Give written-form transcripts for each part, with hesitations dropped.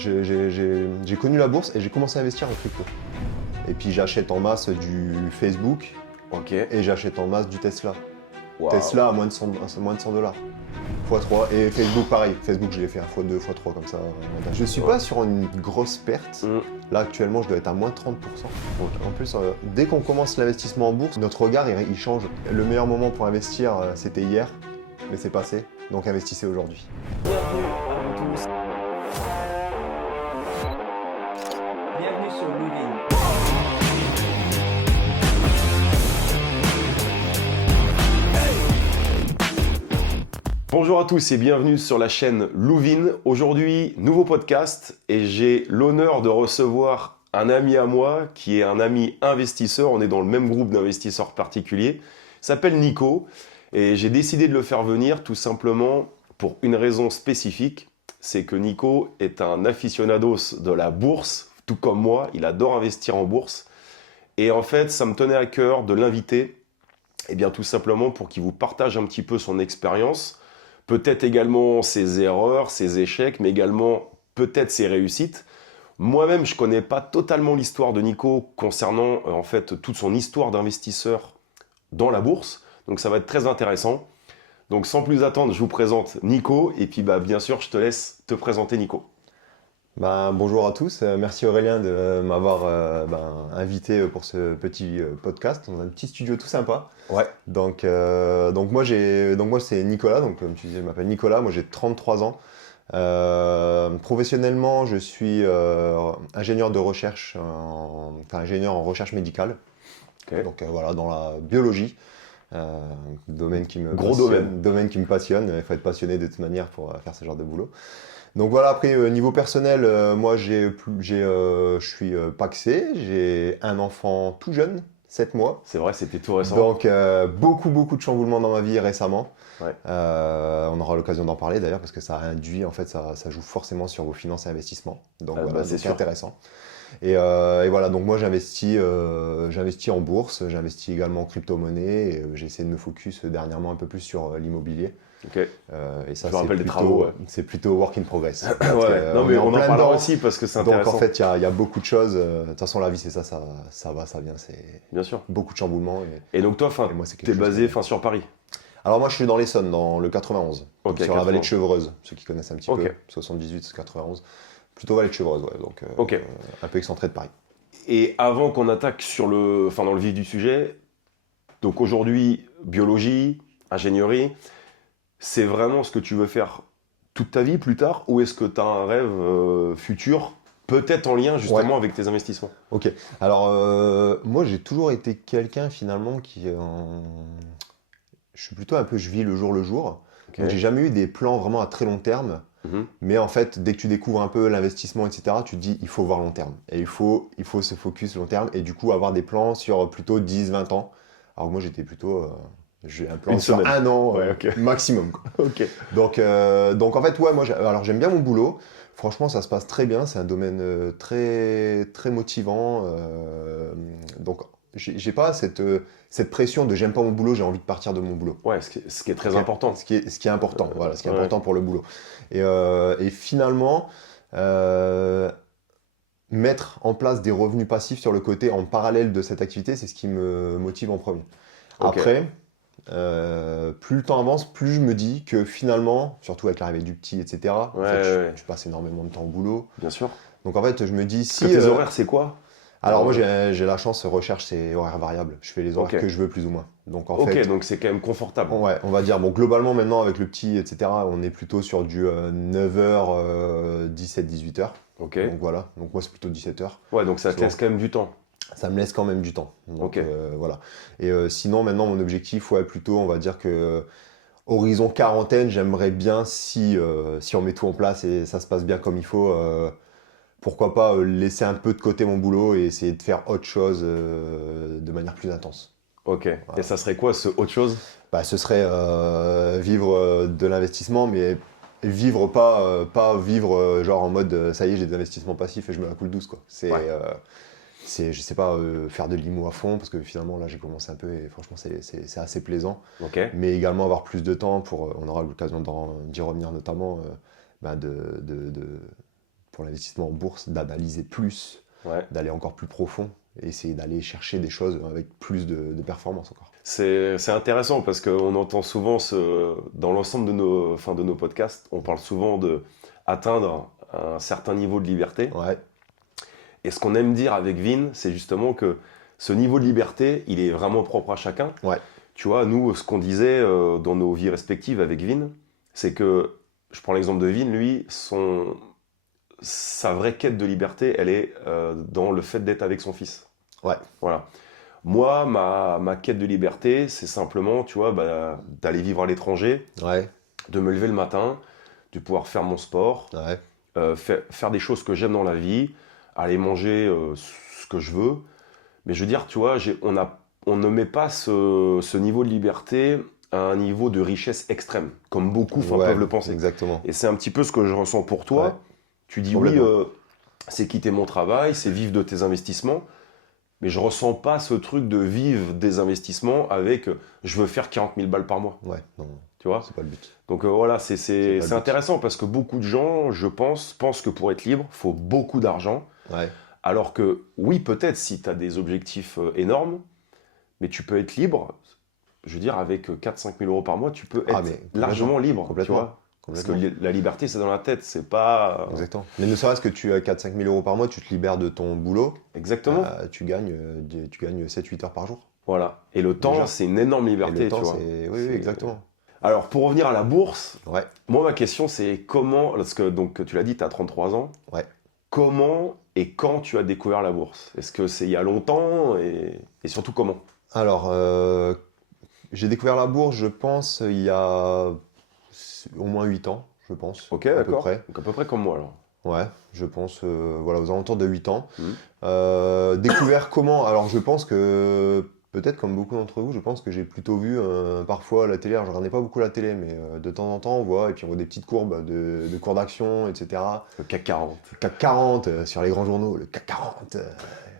J'ai connu la bourse et j'ai commencé à investir en crypto. Et puis j'achète en masse du Facebook et j'achète en masse du Tesla. Wow. Tesla à moins de 100 $. x3. Et Facebook pareil. Facebook je l'ai fait à x2, x3 comme ça. Je suis pas sur une grosse perte. Là actuellement je dois être à moins 30%. Donc, en plus, dès qu'on commence l'investissement en bourse, notre regard il change. Le meilleur moment pour investir c'était hier, mais c'est passé. Donc investissez aujourd'hui. Bienvenue à vous tous. Bienvenue sur Louvin. Bonjour à tous et bienvenue sur la chaîne Louvin. Aujourd'hui, nouveau podcast et j'ai l'honneur de recevoir un ami à moi qui est un ami investisseur. On est dans le même groupe d'investisseurs particuliers. Il s'appelle Nico et j'ai décidé de le faire venir tout simplement pour une raison spécifique. C'est que Nico est un aficionados de la bourse, tout comme moi. Il adore investir en bourse. Et en fait, ça me tenait à cœur de l'inviter, eh bien, tout simplement pour qu'il vous partage un petit peu son expérience. Peut-être également ses erreurs, ses échecs, mais également peut-être ses réussites. Moi-même, je ne connais pas totalement l'histoire de Nico concernant en fait toute son histoire d'investisseur dans la bourse. Donc ça va être très intéressant. Donc sans plus attendre, je vous présente Nico. Et puis bien sûr, je te laisse te présenter Nico. Bonjour à tous, merci Aurélien de m'avoir invité pour ce petit podcast dans un petit studio tout sympa. Ouais. Donc moi c'est Nicolas, donc comme tu disais je m'appelle Nicolas, moi j'ai 33 ans. Professionnellement je suis ingénieur de recherche, ingénieur en recherche médicale. Okay. Donc voilà, dans la biologie. Domaine qui me domaine qui me passionne, il faut être passionné de toute manière pour faire ce genre de boulot. Donc voilà, après niveau personnel, moi je suis pacsé, j'ai un enfant tout jeune, 7 mois. C'est vrai, c'était tout récent. Donc beaucoup de chamboulements dans ma vie récemment. Ouais. On aura l'occasion d'en parler d'ailleurs parce que ça induit, en fait ça joue forcément sur vos finances et investissements. Donc voilà, c'est intéressant. Et voilà, donc moi j'investis en bourse, j'investis également en crypto-monnaie et j'ai essayé de me focus dernièrement un peu plus sur l'immobilier. Okay. Et ça c'est plutôt work in progress. Ouais. Non mais on en parlera aussi parce que c'est intéressant. Donc en fait il y a beaucoup de choses, de toute façon la vie c'est ça va, ça vient, c'est bien sûr. Beaucoup de chamboulements. Et donc toi, t'es basé sur Paris? Alors moi je suis dans l'Essonne, dans le 91, okay, sur la vallée de Chevreuse, ceux qui connaissent un petit peu, 78, 91, plutôt vallée de Chevreuse, ouais, donc un peu excentré de Paris. Et avant qu'on attaque dans le vif du sujet, donc aujourd'hui, biologie, ingénierie, c'est vraiment ce que tu veux faire toute ta vie plus tard, ou est-ce que tu as un rêve futur, peut-être en lien justement avec tes investissements? Ok, alors moi j'ai toujours été quelqu'un finalement qui... je suis plutôt un peu, je vis le jour. Okay. J'ai jamais eu des plans vraiment à très long terme. Mais en fait, dès que tu découvres un peu l'investissement, etc., tu te dis il faut voir long terme. Et il faut se focus long terme et du coup avoir des plans sur plutôt 10-20 ans. Alors que moi j'étais plutôt... j'ai un plan sur un an maximum. Okay. Donc en fait, ouais, moi j'aime bien mon boulot. Franchement, ça se passe très bien. C'est un domaine très, très motivant. Donc j'ai pas cette pression de j'aime pas mon boulot, j'ai envie de partir de mon boulot. Ouais, ce qui est très important. Ce qui est important, voilà, ce qui est important pour le boulot. Et finalement, mettre en place des revenus passifs sur le côté en parallèle de cette activité, c'est ce qui me motive en premier. Après, plus le temps avance, plus je me dis que finalement, surtout avec l'arrivée du petit, etc., je passe énormément de temps au boulot. Bien sûr. Donc en fait, je me dis si... tes horaires, c'est quoi ? Alors moi j'ai la chance, recherche c'est horaire variable, je fais les horaires que je veux plus ou moins. Donc en fait, donc c'est quand même confortable. Ouais, on va dire, bon globalement maintenant avec le petit etc, on est plutôt sur du 9h, 17, 18h. Ok. Donc voilà, donc moi c'est plutôt 17h. Ouais, donc ça te laisse quand même du temps. Ça me laisse quand même du temps. Donc voilà. Et sinon maintenant mon objectif, plutôt on va dire que horizon quarantaine, j'aimerais bien si on met tout en place et ça se passe bien comme il faut, pourquoi pas laisser un peu de côté mon boulot et essayer de faire autre chose de manière plus intense. Ok. Voilà. Et ça serait quoi ce autre chose ? Ce serait vivre de l'investissement, mais vivre pas vivre genre en mode ça y est j'ai des investissements passifs et je me la coule douce quoi. C'est je sais pas faire de l'IMO à fond parce que finalement là j'ai commencé un peu et franchement c'est assez plaisant. Mais également avoir plus de temps pour on aura l'occasion d'y revenir notamment pour l'investissement en bourse, d'analyser plus, d'aller encore plus profond et essayer d'aller chercher des choses avec plus de performance encore. C'est intéressant parce qu'on entend souvent, dans l'ensemble de nos podcasts, on parle souvent d'atteindre un certain niveau de liberté. Ouais. Et ce qu'on aime dire avec Vin, c'est justement que ce niveau de liberté, il est vraiment propre à chacun. Ouais. Tu vois, nous, ce qu'on disait dans nos vies respectives avec Vin, c'est que, je prends l'exemple de Vin, lui, sa vraie quête de liberté, elle est dans le fait d'être avec son fils. Ouais. Voilà. Moi, ma quête de liberté, c'est simplement, tu vois, d'aller vivre à l'étranger, de me lever le matin, de pouvoir faire mon sport, faire des choses que j'aime dans la vie, aller manger ce que je veux. Mais je veux dire, tu vois, on ne met pas ce niveau de liberté à un niveau de richesse extrême, comme beaucoup peuvent le penser. Exactement. Et c'est un petit peu ce que je ressens pour toi. Ouais. Tu dis oui, c'est quitter mon travail, c'est vivre de tes investissements. Mais je ressens pas ce truc de vivre des investissements avec je veux faire 40 000 balles par mois. Ouais, non, tu vois, c'est pas le but. Donc voilà, c'est intéressant parce que beaucoup de gens, je pensent que pour être libre, il faut beaucoup d'argent. Ouais. Alors que oui, peut-être si tu as des objectifs énormes, mais tu peux être libre, je veux dire, avec 4-5 000 euros par mois, tu peux être largement libre. Complètement. Tu vois. Parce que la liberté, c'est dans la tête, c'est pas... Exactement. Mais ne serait-ce que tu as 4-5 000 euros par mois, tu te libères de ton boulot. Exactement. Tu gagnes 7-8 heures par jour. Voilà. Et le temps, c'est une énorme liberté, tu vois. Oui, exactement. Alors, pour revenir à la bourse, ouais. Moi, ma question, c'est comment... Parce que donc, tu l'as dit, tu as 33 ans. Ouais. Comment et quand tu as découvert la bourse? Est-ce que c'est il y a longtemps et surtout comment? Alors, j'ai découvert la bourse, je pense, il y a au moins 8 ans, je pense. Ok, d'accord. Donc à peu près comme moi, alors. Ouais, je pense, voilà, aux alentours de 8 ans. Découvert comment? Alors, je pense que, peut-être comme beaucoup d'entre vous, je pense que j'ai plutôt vu parfois la télé. Alors, je regardais pas beaucoup la télé, mais de temps en temps, on voit, et puis on voit des petites courbes de cours d'action, etc. Le CAC 40. Le CAC 40, sur les grands journaux, le CAC 40.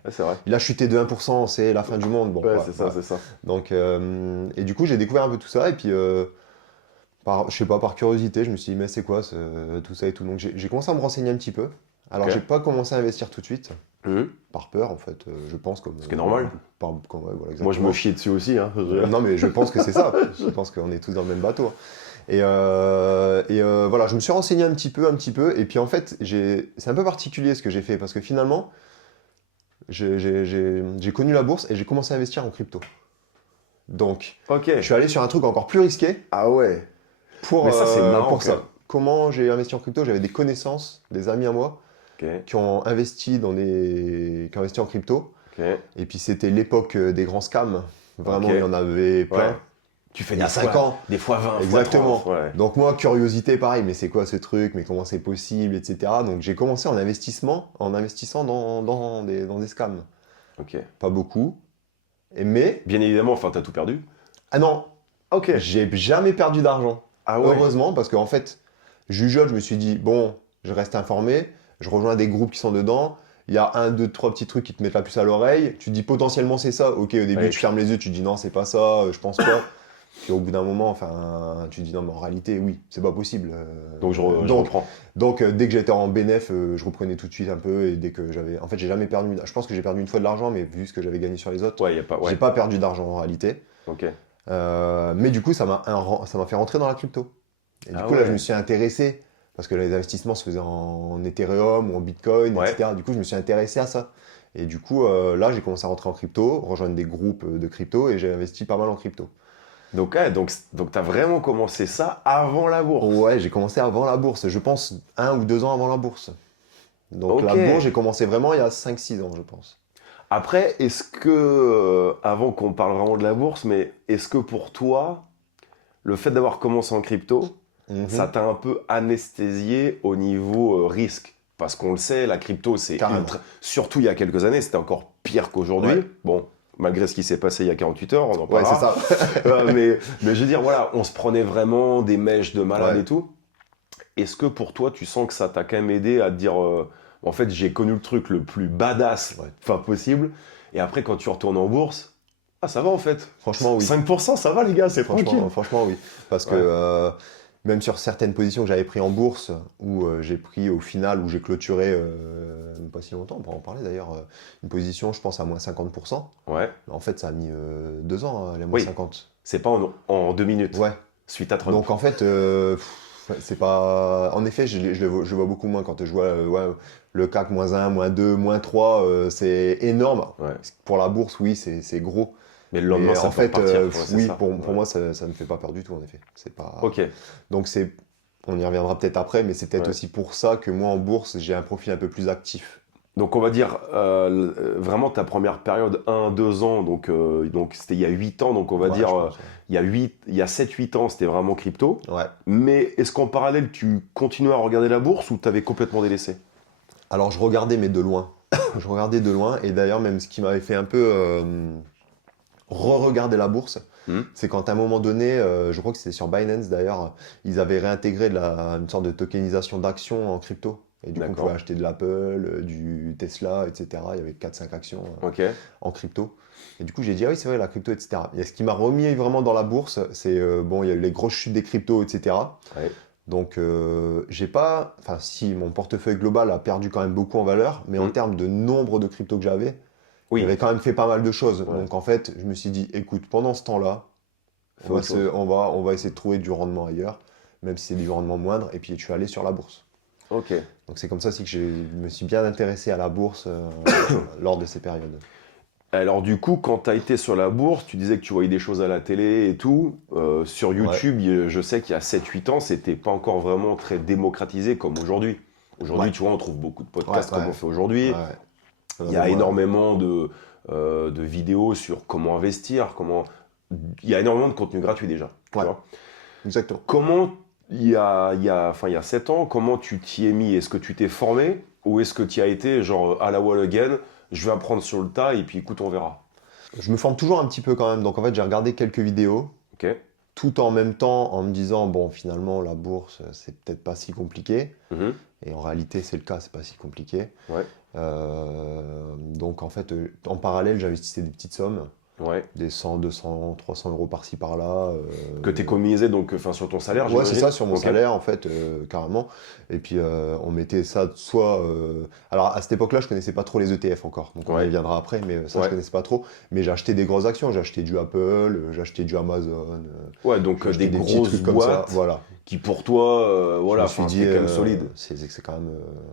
C'est vrai. Il a chuté de 1%, c'est la fin du monde. Bon, ouais, c'est ça, c'est ça. Donc, et du coup, j'ai découvert un peu tout ça, et puis, je sais pas, par curiosité, je me suis dit, mais c'est quoi tout ça et tout. Donc, j'ai commencé à me renseigner un petit peu. Alors, j'ai pas commencé à investir tout de suite, par peur, en fait, je pense. Ce qui est normal. Voilà, moi, je me chie dessus aussi. Hein. Non, mais je pense que c'est ça. Je pense qu'on est tous dans le même bateau. Et voilà, je me suis renseigné un petit peu, et puis en fait, c'est un peu particulier ce que j'ai fait, parce que finalement, j'ai connu la bourse et j'ai commencé à investir en crypto. Donc, je suis allé sur un truc encore plus risqué. Ah ouais. Mais ça, c'est marrant. Pour ça. Comment j'ai investi en crypto? J'avais des connaissances, des amis à moi, qui ont investi en crypto. Et puis c'était l'époque des grands scams. Vraiment, il y en avait plein. Ouais. Tu fais il y a 5 ans. Des fois 20. Exactement. Fois 30, ouais. Donc moi, curiosité, pareil, mais c'est quoi ce truc? Mais comment c'est possible, etc. Donc j'ai commencé en investissant dans des scams. Pas beaucoup. Mais... Bien évidemment, enfin, t'as tout perdu. Ah non. J'ai jamais perdu d'argent. Ah ouais. Heureusement, parce qu'en fait, jugeote, je me suis dit, bon, je reste informé, je rejoins des groupes qui sont dedans, il y a 1, 2, 3 petits trucs qui te mettent la puce à l'oreille, tu te dis potentiellement c'est ça, ok, au début tu fermes les yeux, tu te dis non, c'est pas ça, je pense pas. Puis au bout d'un moment, enfin, tu te dis non, mais en réalité, oui, c'est pas possible. Donc je reprends. Donc dès que j'étais en bénéf, je reprenais tout de suite un peu, et dès que j'avais... En fait, j'ai jamais perdu... Je pense que j'ai perdu une fois de l'argent, mais vu ce que j'avais gagné sur les autres, j'ai pas perdu d'argent en réalité. Mais du coup, ça m'a fait rentrer dans la crypto. Et du coup, là, je me suis intéressé, parce que les investissements se faisaient en Ethereum ou en Bitcoin, etc. Du coup, je me suis intéressé à ça. Et du coup, là, j'ai commencé à rentrer en crypto, rejoindre des groupes de crypto, et j'ai investi pas mal en crypto. Donc tu as vraiment commencé ça avant la bourse? Ouais, j'ai commencé avant la bourse. Je pense 1 ou 2 ans avant la bourse. Donc la bourse, j'ai commencé vraiment il y a 5-6 ans, je pense. Après, est-ce que, avant qu'on parle vraiment de la bourse, mais est-ce que pour toi, le fait d'avoir commencé en crypto, ça t'a un peu anesthésié au niveau risque? Parce qu'on le sait, la crypto, c'est surtout il y a quelques années, c'était encore pire qu'aujourd'hui. Ouais. Bon, malgré ce qui s'est passé il y a 48 heures, on en parlera. Ouais, c'est ça. mais je veux dire, voilà, on se prenait vraiment des mèches de malade et tout. Est-ce que pour toi, tu sens que ça t'a quand même aidé à te dire, en fait, j'ai connu le truc le plus badass possible, et après, quand tu retournes en bourse, ça va en fait. Franchement, oui. 5%, ça va les gars, c'est tranquille. Franchement, oui. Parce que même sur certaines positions que j'avais pris en bourse, où j'ai pris au final, où j'ai clôturé, pas si longtemps, on pourra en parler d'ailleurs, une position, je pense, à moins 50%. Ouais. En fait, ça a mis 2 ans, hein, les moins Oui. 50. C'est pas en 2 minutes. Ouais. Suite à Trump. Donc en fait, c'est pas. En effet, je vois beaucoup moins quand je vois ouais, le CAC -1, -2, -3, c'est énorme. Ouais. Pour la bourse, oui, c'est gros. Mais le lendemain, Mais ça en peut fait, repartir. Ouais, c'est oui, ça. pour Ouais. moi, ça ne me fait pas peur du tout, en effet. C'est pas. Ok. Donc on y reviendra peut-être après, mais c'est peut-être Ouais. aussi pour ça que moi en bourse, j'ai un profil un peu plus actif. Donc on va dire vraiment ta première période 1-2 ans, donc c'était il y a 8 ans, donc on va Ouais, dire je pense, il y a 7-8 ans c'était vraiment crypto. ouais. Mais est-ce qu'en parallèle tu continuais à regarder la bourse ou tu avais complètement délaissé? Alors je regardais, mais de loin. Je regardais de loin, et d'ailleurs, même ce qui m'avait fait un peu re-regarder la bourse, c'est quand à un moment donné, je crois que c'était sur Binance d'ailleurs, ils avaient réintégré une sorte de tokenisation d'actions en crypto. Et du coup, on D'accord. pouvait acheter de l'Apple, du Tesla, etc. Il y avait 4-5 actions Ok. en crypto. Et du coup, j'ai dit, ah oui, c'est vrai, la crypto, etc. Et ce qui m'a remis vraiment dans la bourse, c'est, bon, il y a eu les grosses chutes des cryptos, etc. Ouais. Donc, j'ai pas. Enfin, si, mon portefeuille global a perdu quand même beaucoup en valeur, mais en termes de nombre de cryptos que j'avais, Oui. j'avais quand même fait pas mal de choses. Ouais. Donc, en fait, je me suis dit, écoute, pendant ce temps-là, Fais autre chose. on va essayer de trouver du rendement ailleurs, même si c'est du rendement moindre. Et puis, je suis allé sur la bourse. Ok. Donc, c'est comme ça aussi que je me suis bien intéressé à la bourse lors de ces périodes. Alors du coup, quand tu as été sur la bourse, tu disais que tu voyais des choses à la télé et tout. Sur YouTube, je sais qu'il y a 7-8 ans, c'était pas encore vraiment très démocratisé comme aujourd'hui. Aujourd'hui, Ouais. tu vois, on trouve beaucoup de podcasts Ouais, comme on fait aujourd'hui. Ouais. Il y a énormément de vidéos sur comment investir, il y a énormément de contenu gratuit déjà. Tu Ouais. vois. Exactement. Comment, il y a 7 ans, comment tu t'y es mis? Est-ce que tu t'es formé ou est-ce que tu y as été genre à la wall again, je vais apprendre sur le tas et puis écoute, on verra. Je me forme toujours un petit peu quand même. Donc, en fait, j'ai regardé quelques vidéos, Ok. tout en même temps en me disant, bon, finalement, la bourse, c'est peut-être pas si compliqué. Mhm. Et en réalité, c'est le cas, c'est pas si compliqué. Ouais. Donc, en fait, en parallèle, j'investissais des petites sommes, Ouais. des 100, 200, 300 euros par-ci par-là. Que tu économisais donc sur ton salaire, Ouais, c'est j'imagine. ça, sur mon Ok. salaire, en fait, carrément. Et puis, on mettait ça soit. Alors, à cette époque-là, je connaissais pas trop les ETF encore. Donc, on Ouais. y viendra après, mais ça, Ouais. je connaissais pas trop. Mais j'ai acheté des grosses actions. J'ai acheté du Apple, j'ai acheté du Amazon. Ouais, donc J'ai acheté des petits grosses trucs comme ça. boîtes Voilà. qui pour toi, Je voilà, me suis dit, c'est quand même solide. c'est quand même.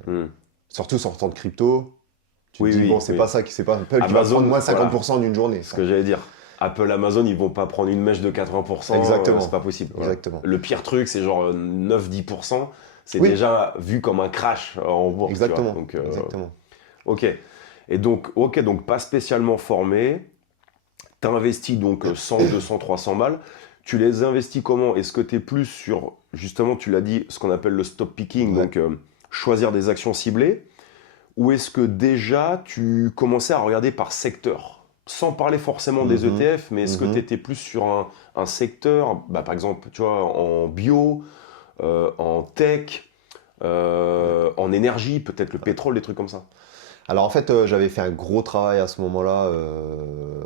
Hmm. Surtout sortant de crypto, tu Oui, te dis, oui, bon, c'est oui. pas ça, c'est pas Apple qui va Amazon, prendre moins voilà. 50% d'une journée. Ce que j'allais dire. Apple, Amazon, ils vont pas prendre une mèche de 80%. Exactement. C'est pas possible. Voilà. Exactement. Le pire truc, c'est genre 9-10%. C'est Oui. déjà vu comme un crash en bourse. tu vois. Exactement. Donc, Exactement. ok. Et donc, pas spécialement formé. Tu as investi donc 100, 200, 300 balles. Tu les investis comment? Est-ce que tu es plus sur, justement, tu l'as dit, ce qu'on appelle le stop picking, Ouais. donc choisir des actions ciblées? Ou est-ce que déjà tu commençais à regarder par secteur? Sans parler forcément des Mhm. ETF, mais est-ce que Mhm. tu étais plus sur un secteur, par exemple, tu vois, en bio, en tech, en énergie, peut-être le pétrole, des trucs comme ça? Alors en fait, j'avais fait un gros travail à ce moment-là,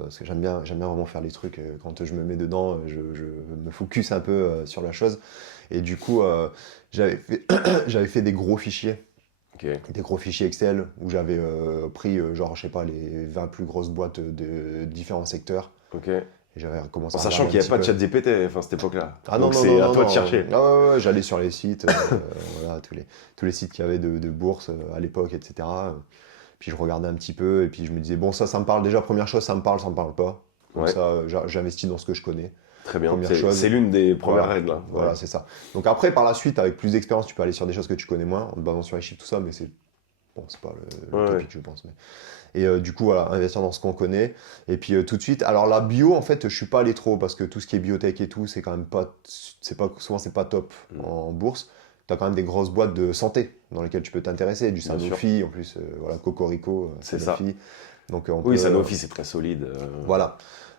parce que j'aime bien vraiment faire les trucs. Quand je me mets dedans, je me focus un peu sur la chose. Et du coup, j'avais fait, j'avais fait des gros fichiers. Ok. Des gros fichiers Excel où j'avais pris, genre, je sais pas, les 20 plus grosses boîtes de différents secteurs. Ok. Et j'avais commencé En à sachant regarder qu'il n'y un avait pas de petit chat GPT, enfin, cette époque-là. peu. Ah non, Donc non, c'est non, à non, toi de non. chercher. Ah ouais, j'allais sur les sites, voilà, tous les sites qu'il y avait de bourse à l'époque, etc. Puis je regardais un petit peu et puis je me disais, bon, ça me parle déjà, première chose, ça me parle pas. Comme Ouais. ça, j'investis dans ce que je connais. Très bien. Première C'est chose. c'est l'une des premières Voilà. règles. Hein. Voilà, Ouais. c'est ça. Donc après, par la suite, avec plus d'expérience, tu peux aller sur des choses que tu connais moins, en te basant sur les chiffres, tout ça, mais c'est bon, c'est pas le Ouais, topic, je pense. Et du coup, voilà, investir dans ce qu'on connaît. Et puis tout de suite, alors la bio, en fait, je suis pas allé trop parce que tout ce qui est biotech et tout, c'est quand même pas, souvent c'est pas top en bourse. Tu as quand même des grosses boîtes de santé dans lesquelles tu peux t'intéresser, du Bien Sanofi, en plus, voilà, Cocorico, C'est Sanofi. Donc on Oui, peut, Sanofi, c'est très solide. voilà.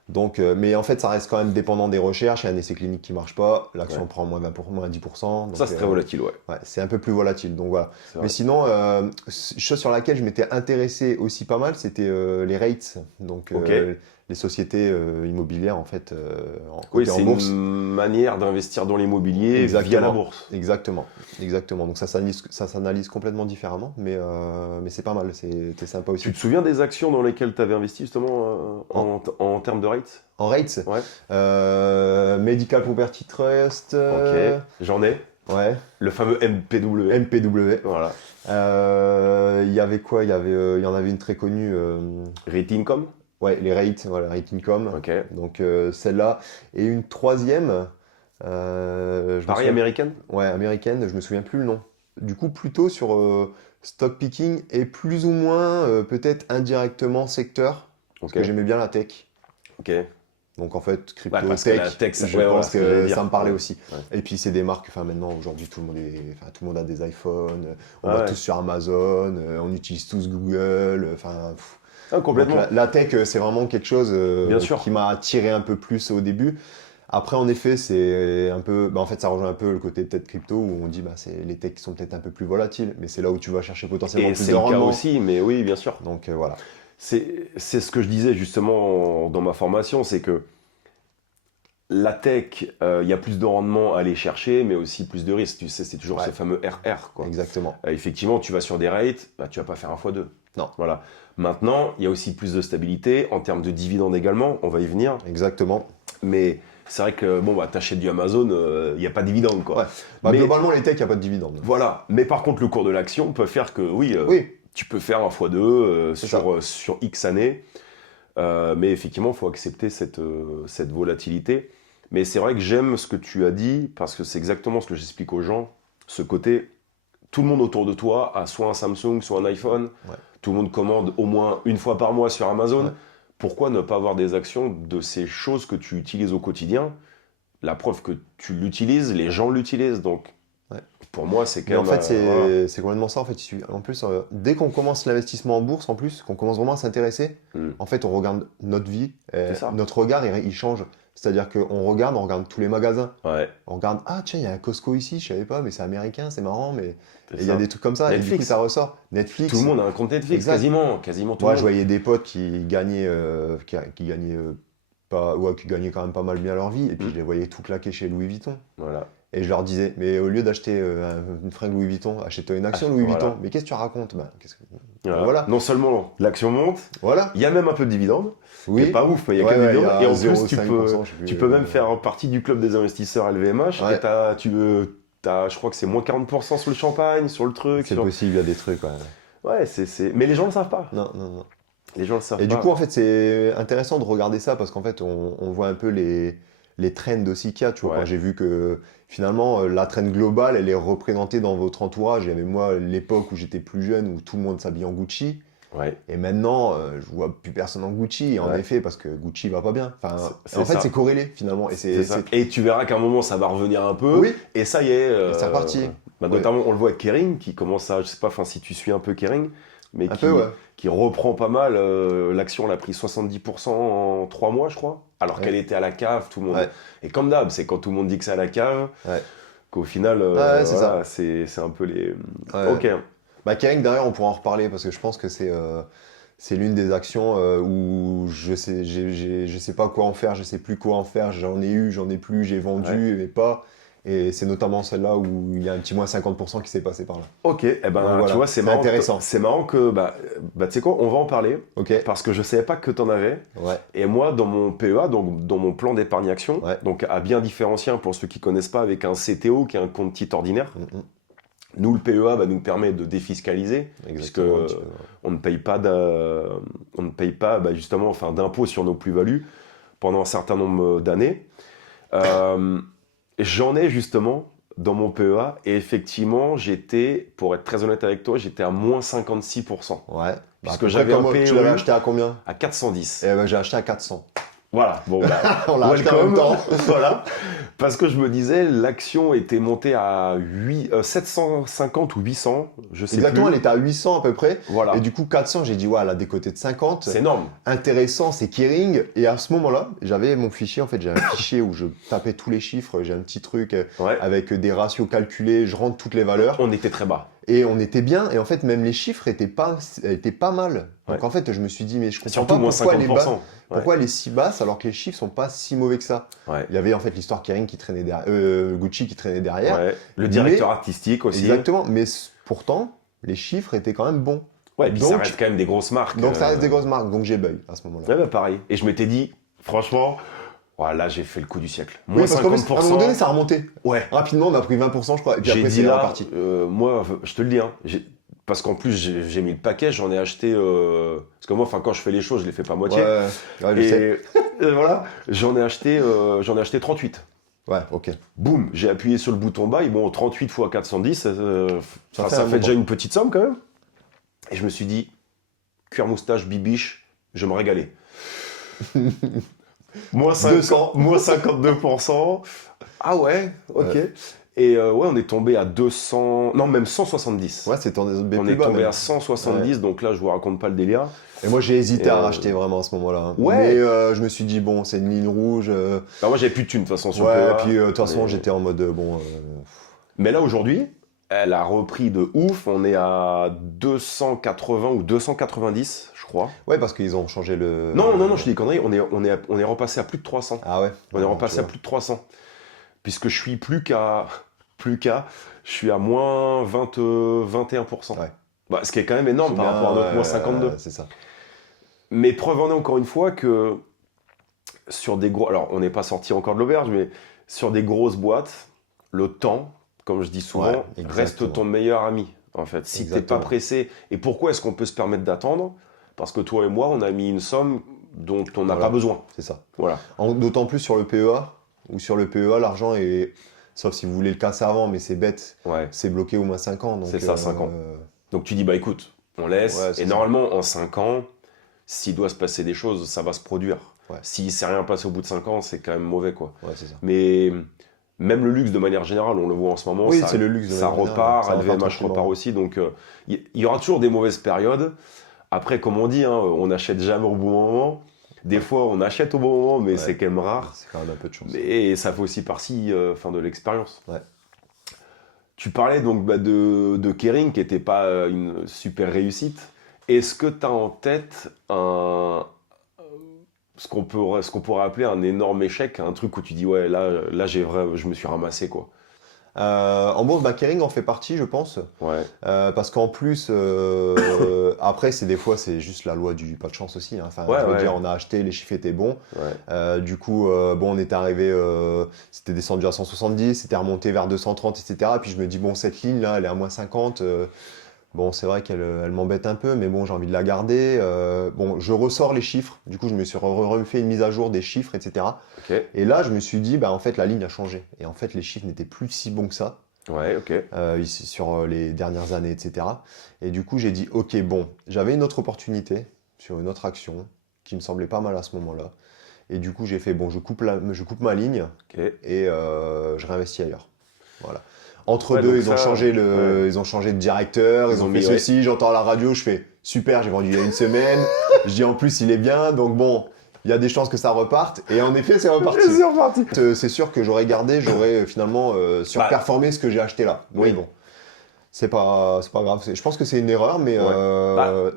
Donc, mais en fait, ça reste quand même dépendant des recherches. Il y a un essai clinique qui marche pas, l'action Ouais. prend moins 10%. Donc, Ça, c'est très volatile, ouais. ouais, c'est un peu plus volatile. Donc voilà. C'est vrai. Mais sinon, chose sur laquelle je m'étais intéressé aussi pas mal, c'était les rates. Donc Ok. les sociétés immobilières en fait Oui, cotées en c'est bourse. une manière d'investir dans l'immobilier via la bourse. Exactement. Donc ça s'analyse complètement différemment, mais c'est pas mal, c'est sympa aussi. Tu te souviens des actions dans lesquelles tu avais investi justement en termes de rates? En rates, Ouais. Medical Property Trust. Ok, j'en ai. Ouais. Le fameux MPW. MPW. Voilà. Il y avait quoi? Il y en avait une très connue. Rate Income. Ouais, les rates, voilà, Rate Income. Ok. Donc celle-là. Et une troisième. Pareil, américaine. Ouais, américaine, je me souviens plus le nom. Du coup, plutôt sur stock picking et plus ou moins peut-être indirectement secteur. Parce que j'aimais bien la tech. Ok. Donc en fait, crypto, Ouais, parce que la tech, je ouais, pense voilà, que dire. ça me parlait aussi. Ouais. Et puis c'est des marques, enfin maintenant aujourd'hui tout le monde a des iPhones, on Ah va ouais. tous sur Amazon, on utilise tous Google, enfin Ah, complètement. donc la tech c'est vraiment quelque chose Bien sûr. qui m'a attiré un peu plus au début. Après en effet c'est un peu, en fait ça rejoint un peu le côté peut-être crypto où on dit c'est les techs qui sont peut-être un peu plus volatiles, mais c'est là où tu vas chercher potentiellement Et plus c'est de le cas rendement. aussi, mais oui, bien sûr. Donc voilà. C'est ce que je disais justement dans ma formation, c'est que la tech, il y a plus de rendement à aller chercher, mais aussi plus de risques. Tu sais, c'est toujours Ouais. ce fameux RR, quoi. Exactement. Effectivement, tu vas sur des rates, tu vas pas faire un x2. Non. Voilà. Maintenant, il y a aussi plus de stabilité en termes de dividendes également, on va y venir. Exactement. Mais c'est vrai que t'achètes du Amazon, il n'y a pas de dividende, quoi. Ouais. Mais Globalement les techs il n'y a pas de dividende. voilà. Mais par contre, le cours de l'action peut faire que, oui. Tu peux faire un x2 sur X années, mais effectivement, il faut accepter cette volatilité. Mais c'est vrai que j'aime ce que tu as dit, parce que c'est exactement ce que j'explique aux gens, ce côté, tout le monde autour de toi a soit un Samsung, soit un iPhone, tout le monde commande au moins une fois par mois sur Amazon. Ouais. Pourquoi ne pas avoir des actions de ces choses que tu utilises au quotidien? La preuve que tu l'utilises, les gens l'utilisent, donc... Pour moi, c'est quand Mais même... en fait, c'est complètement ça. En fait, en plus, dès qu'on commence l'investissement en bourse, en plus, qu'on commence vraiment à s'intéresser, en fait, on regarde notre vie, notre regard, il change. C'est-à-dire qu'on regarde, on regarde tous les magasins. Ouais. On regarde, ah tiens, il y a un Costco ici, je savais pas, mais c'est américain, c'est marrant, mais il y ça. a des trucs comme ça. Netflix. Et du coup, ça ressort. Netflix. Tout le monde a un compte Netflix, Exact. quasiment tout Moi, le monde. je voyais des potes qui gagnaient, qui gagnaient quand même pas mal bien leur vie, et puis je les voyais tout claquer chez Louis Vuitton. Voilà. Et je leur disais, mais au lieu d'acheter une fringue Louis Vuitton, achète-toi une action Louis Vuitton. Mais qu'est-ce que tu racontes? Voilà. Non seulement l'action monte, Voilà. il y a même un peu de dividende. Oui. C'est pas ouf, mais il y a quand même des dividendes. Et en plus, 0,5%, tu peux même faire partie du club des investisseurs LVMH. Ouais. Et je crois que c'est moins 40% sur le champagne, sur le truc. C'est possible, il y a des trucs. Ouais, mais les gens le savent pas. Non. Les gens le savent pas. Et du coup, en fait, c'est intéressant de regarder ça parce qu'en fait, on voit un peu les trends aussi qu'il y a. Tu vois, quand j'ai vu que finalement, la trend globale, elle est représentée dans votre entourage. Il y avait moi l'époque où j'étais plus jeune, où tout le monde s'habillait en Gucci. Ouais. Et maintenant, je vois plus personne en Gucci. Et en effet, parce que Gucci va pas bien. Enfin, en fait, c'est corrélé finalement. C'est ça. Et tu verras qu'à un moment, ça va revenir un peu. Oui. Et ça y est. C'est reparti. Notamment, on le voit avec Kering, qui commence à, je sais pas, si tu suis un peu Kering, mais qui reprend pas mal. L'action, elle a pris 70% en 3 mois, je crois. Alors qu'elle était à la cave, tout le monde. Et comme d'hab, c'est quand tout le monde dit que c'est à la cave, qu'au final, c'est un peu les. Ok. Kering, derrière, on pourra en reparler parce que je pense que c'est l'une des actions où je sais pas quoi en faire, je sais plus quoi en faire, j'en ai eu, j'en ai plus, j'ai vendu, mais pas. Et c'est notamment celle-là où il y a un petit moins 50% qui s'est passé par là. Ok, voilà. Tu vois, c'est marrant. Intéressant. C'est marrant que, tu sais quoi, on va en parler. Ok. Parce que je savais pas que tu en avais. Ouais. Et moi, dans mon PEA, donc dans mon plan d'épargne action, donc à bien différencier pour ceux qui connaissent pas avec un CTO qui est un compte titre ordinaire. Nous, le PEA nous permet de défiscaliser, puisque on ne paye pas justement, d'impôts sur nos plus-values pendant un certain nombre d'années. J'en ai justement dans mon PEA, et effectivement, pour être très honnête avec toi, j'étais à moins 56%. Ouais. Puisque j'avais un PEA. Tu l'avais acheté à combien? À 410. Et j'ai acheté à 400. Voilà, bon, on l'a acheté en même temps. Voilà, parce que je me disais, l'action était montée à 750 ou 800, je sais Exactement, plus. elle était à 800 à peu près. Voilà. Et du coup, 400, j'ai dit, elle a décoté de 50. C'est énorme. Intéressant, c'est Kering. Et à ce moment-là, j'avais mon fichier. En fait, j'ai un fichier où je tapais tous les chiffres. J'ai un petit truc avec des ratios calculés. Je rentre toutes les valeurs. On était très bas. Et on était bien. Et en fait, même les chiffres étaient pas mal. Donc en fait, je me suis dit, mais je comprends pas pourquoi elle est bas. Pourquoi elle est si basse alors que les chiffres sont pas si mauvais que ça? Ouais. Il y avait en fait l'histoire Kering qui traînait derrière, Gucci qui traînait derrière. Ouais. Le directeur artistique aussi. Exactement, mais pourtant, les chiffres étaient quand même bons. Ouais, et puis ça reste quand même des grosses marques. Donc ça reste des grosses marques, donc j'ai bug à ce moment-là. Ouais, bah pareil. Et je m'étais dit, franchement, voilà, j'ai fait le coup du siècle. Oui, Moins parce qu'en plus, 50%. à un moment donné, ça a remonté. Ouais. Rapidement, on a pris 20%, je crois, et puis J'ai après, dit c'est là, reparti. moi, je te le dis, hein, parce qu'en plus, j'ai mis le paquet, j'en ai acheté. Parce que moi, quand je fais les choses, je les fais pas à moitié. Ouais, je sais. Et voilà, j'en ai acheté 38. Ouais, ok. Boum, j'ai appuyé sur le bouton bas, et bon, 38 x 410, ça fait moment. déjà une petite somme quand même. Et je me suis dit, cuir moustache, bibiche, je me régalais. Moins 52%. Ah ouais, ok. Ouais. Et ouais, on est tombé à 200, non même 170. Ouais, c'est en des On plus est bas, tombé même. à 170, donc là je vous raconte pas le délire. Et moi, j'ai hésité Et, à racheter vraiment à ce moment-là. Hein. Ouais. Mais je me suis dit, bon, c'est une ligne rouge. Bah, moi j'avais plus de thunes de toute façon sur Ouais, le PEA, puis de toute façon, mais- j'étais en mode, bon. Mais là aujourd'hui, elle a repris de ouf, on est à 280 ou 290, je crois. Ouais, parce qu'ils ont changé le. Non, je dis des conneries, on est repassé à plus de 300. Ah ouais. On est repassé à plus de 300. Puisque je suis je suis à moins 21%. Ouais. Bah, ce qui est quand même énorme par rapport à notre moins 52. C'est ça. Mais preuve en est encore une fois que sur des gros... Alors, on n'est pas sorti encore de l'auberge, mais sur des grosses boîtes, le temps, comme je dis souvent, Ouais, reste exactement. ton meilleur ami, en fait. Si t'es pas Exactement. pressé... Et pourquoi est-ce qu'on peut se permettre d'attendre? Parce que toi et moi, on a mis une somme dont on n'a Voilà. pas besoin. C'est ça. Voilà. D'autant plus sur le PEA, où sur le PEA, l'argent est. Sauf si vous voulez le casser avant, mais c'est bête, Ouais. c'est bloqué au moins 5 ans. C'est ça, 5 ans. Donc tu dis, bah écoute, on laisse. Ouais, c'est et ça. normalement, en 5 ans, s'il doit se passer des choses, ça va se produire. Ouais. S'il ne s'est rien passé au bout de 5 ans, c'est quand même mauvais, quoi. Ouais, c'est ça. Mais même le luxe, de manière générale, on le voit en ce moment, Oui, ça, c'est le luxe de ça manière repart, générale, ça repart LVMH tranquillement. repart aussi. Donc il y aura toujours des mauvaises périodes. Après, comme on dit, hein, on n'achète jamais au bon moment. Des fois, on achète au bon moment, mais Ouais. c'est quand même rare. C'est quand même un peu de chance. Et ça fait aussi partie de l'expérience. Ouais. Tu parlais donc de Kering, qui n'était pas une super réussite. Est-ce que tu as en tête ce qu'on pourrait appeler un énorme échec, un truc où tu dis, ouais, là je me suis ramassé, quoi. En bourse, Kering en fait partie, je pense. Ouais. Parce qu'en plus, après, des fois, c'est juste la loi du pas de chance aussi. Hein. Enfin, Ouais, je veux ouais. dire, on a acheté, les chiffres étaient bons. Ouais. Du coup, on était arrivé, c'était descendu à 170, c'était remonté vers 230, etc. Puis je me dis, bon, cette ligne-là, elle est à moins 50. Bon, c'est vrai qu'elle m'embête un peu, mais bon, j'ai envie de la garder. Bon, je ressors les chiffres. Du coup, je me suis refait une mise à jour des chiffres, etc. Ok. Et là, je me suis dit, en fait, la ligne a changé. Et en fait, les chiffres n'étaient plus si bons que ça. Ouais, ok. Ici, sur les dernières années, etc. Et du coup, j'ai dit, ok, bon, j'avais une autre opportunité sur une autre action qui me semblait pas mal à ce moment-là. Et du coup, j'ai fait, bon, je coupe ma ligne Ok. et je réinvestis ailleurs. Voilà. Entre Ouais, deux, donc ils ont ça, changé ouais. ils ont changé de directeur, ils Ils ont ont fait mis, ceci, j'entends à la radio, je fais, super, j'ai vendu il y a une semaine. Je dis, en plus, il est bien, donc bon, il y a des chances que ça reparte. Et en effet, c'est reparti. C'est reparti. C'est sûr que j'aurais finalement surperformé ce que j'ai acheté là. Oui. Mais bon, c'est pas grave. Je pense que c'est une erreur, mais Ouais.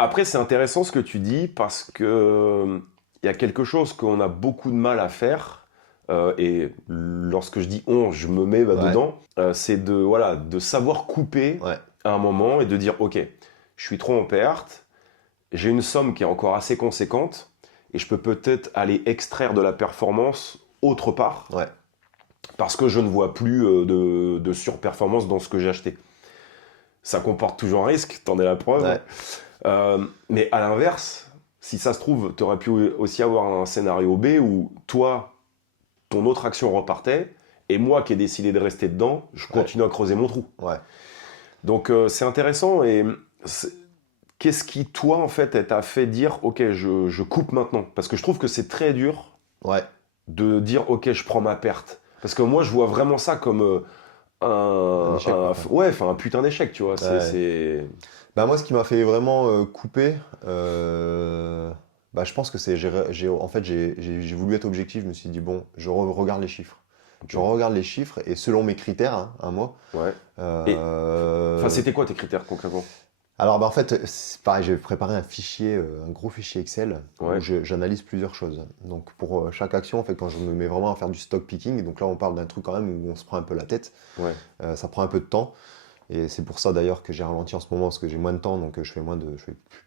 Après, c'est intéressant ce que tu dis parce que il y a quelque chose qu'on a beaucoup de mal à faire. Et lorsque je dis on, je me mets Ouais. dedans. C'est de savoir couper Ouais. à un moment et de dire ok, je suis trop en perte. J'ai une somme qui est encore assez conséquente et je peux peut-être aller extraire de la performance autre part. Ouais. Parce que je ne vois plus de surperformance dans ce que j'ai acheté. Ça comporte toujours un risque, t'en es la preuve. Ouais. Mais à l'inverse, si ça se trouve, tu aurais pu aussi avoir un scénario B où toi, ton autre action repartait, et moi qui ai décidé de rester dedans, je continue à creuser mon trou. Ouais. Donc c'est intéressant, et qu'est-ce qui, toi, en fait, t'a fait dire, ok, je coupe maintenant? Parce que je trouve que c'est très dur Ouais. de dire ok, je prends ma perte, parce que moi je vois vraiment ça comme Un échec, un putain d'échec, tu vois. C'est Moi, ce qui m'a fait vraiment couper, je pense que c'est j'ai voulu être objectif. Je me suis dit bon, je regarde les chiffres. Je regarde les chiffres et selon mes critères, hein, moi. ouais. Enfin, c'était quoi tes critères concrètement? Alors, en fait, c'est pareil, j'ai préparé un fichier, un gros fichier Excel Ouais. où j'analyse plusieurs choses. Donc, pour chaque action, en fait, quand je me mets vraiment à faire du stock picking, donc là, on parle d'un truc quand même où on se prend un peu la tête, Ouais. ça prend un peu de temps. Et c'est pour ça d'ailleurs que j'ai ralenti en ce moment parce que j'ai moins de temps, donc je fais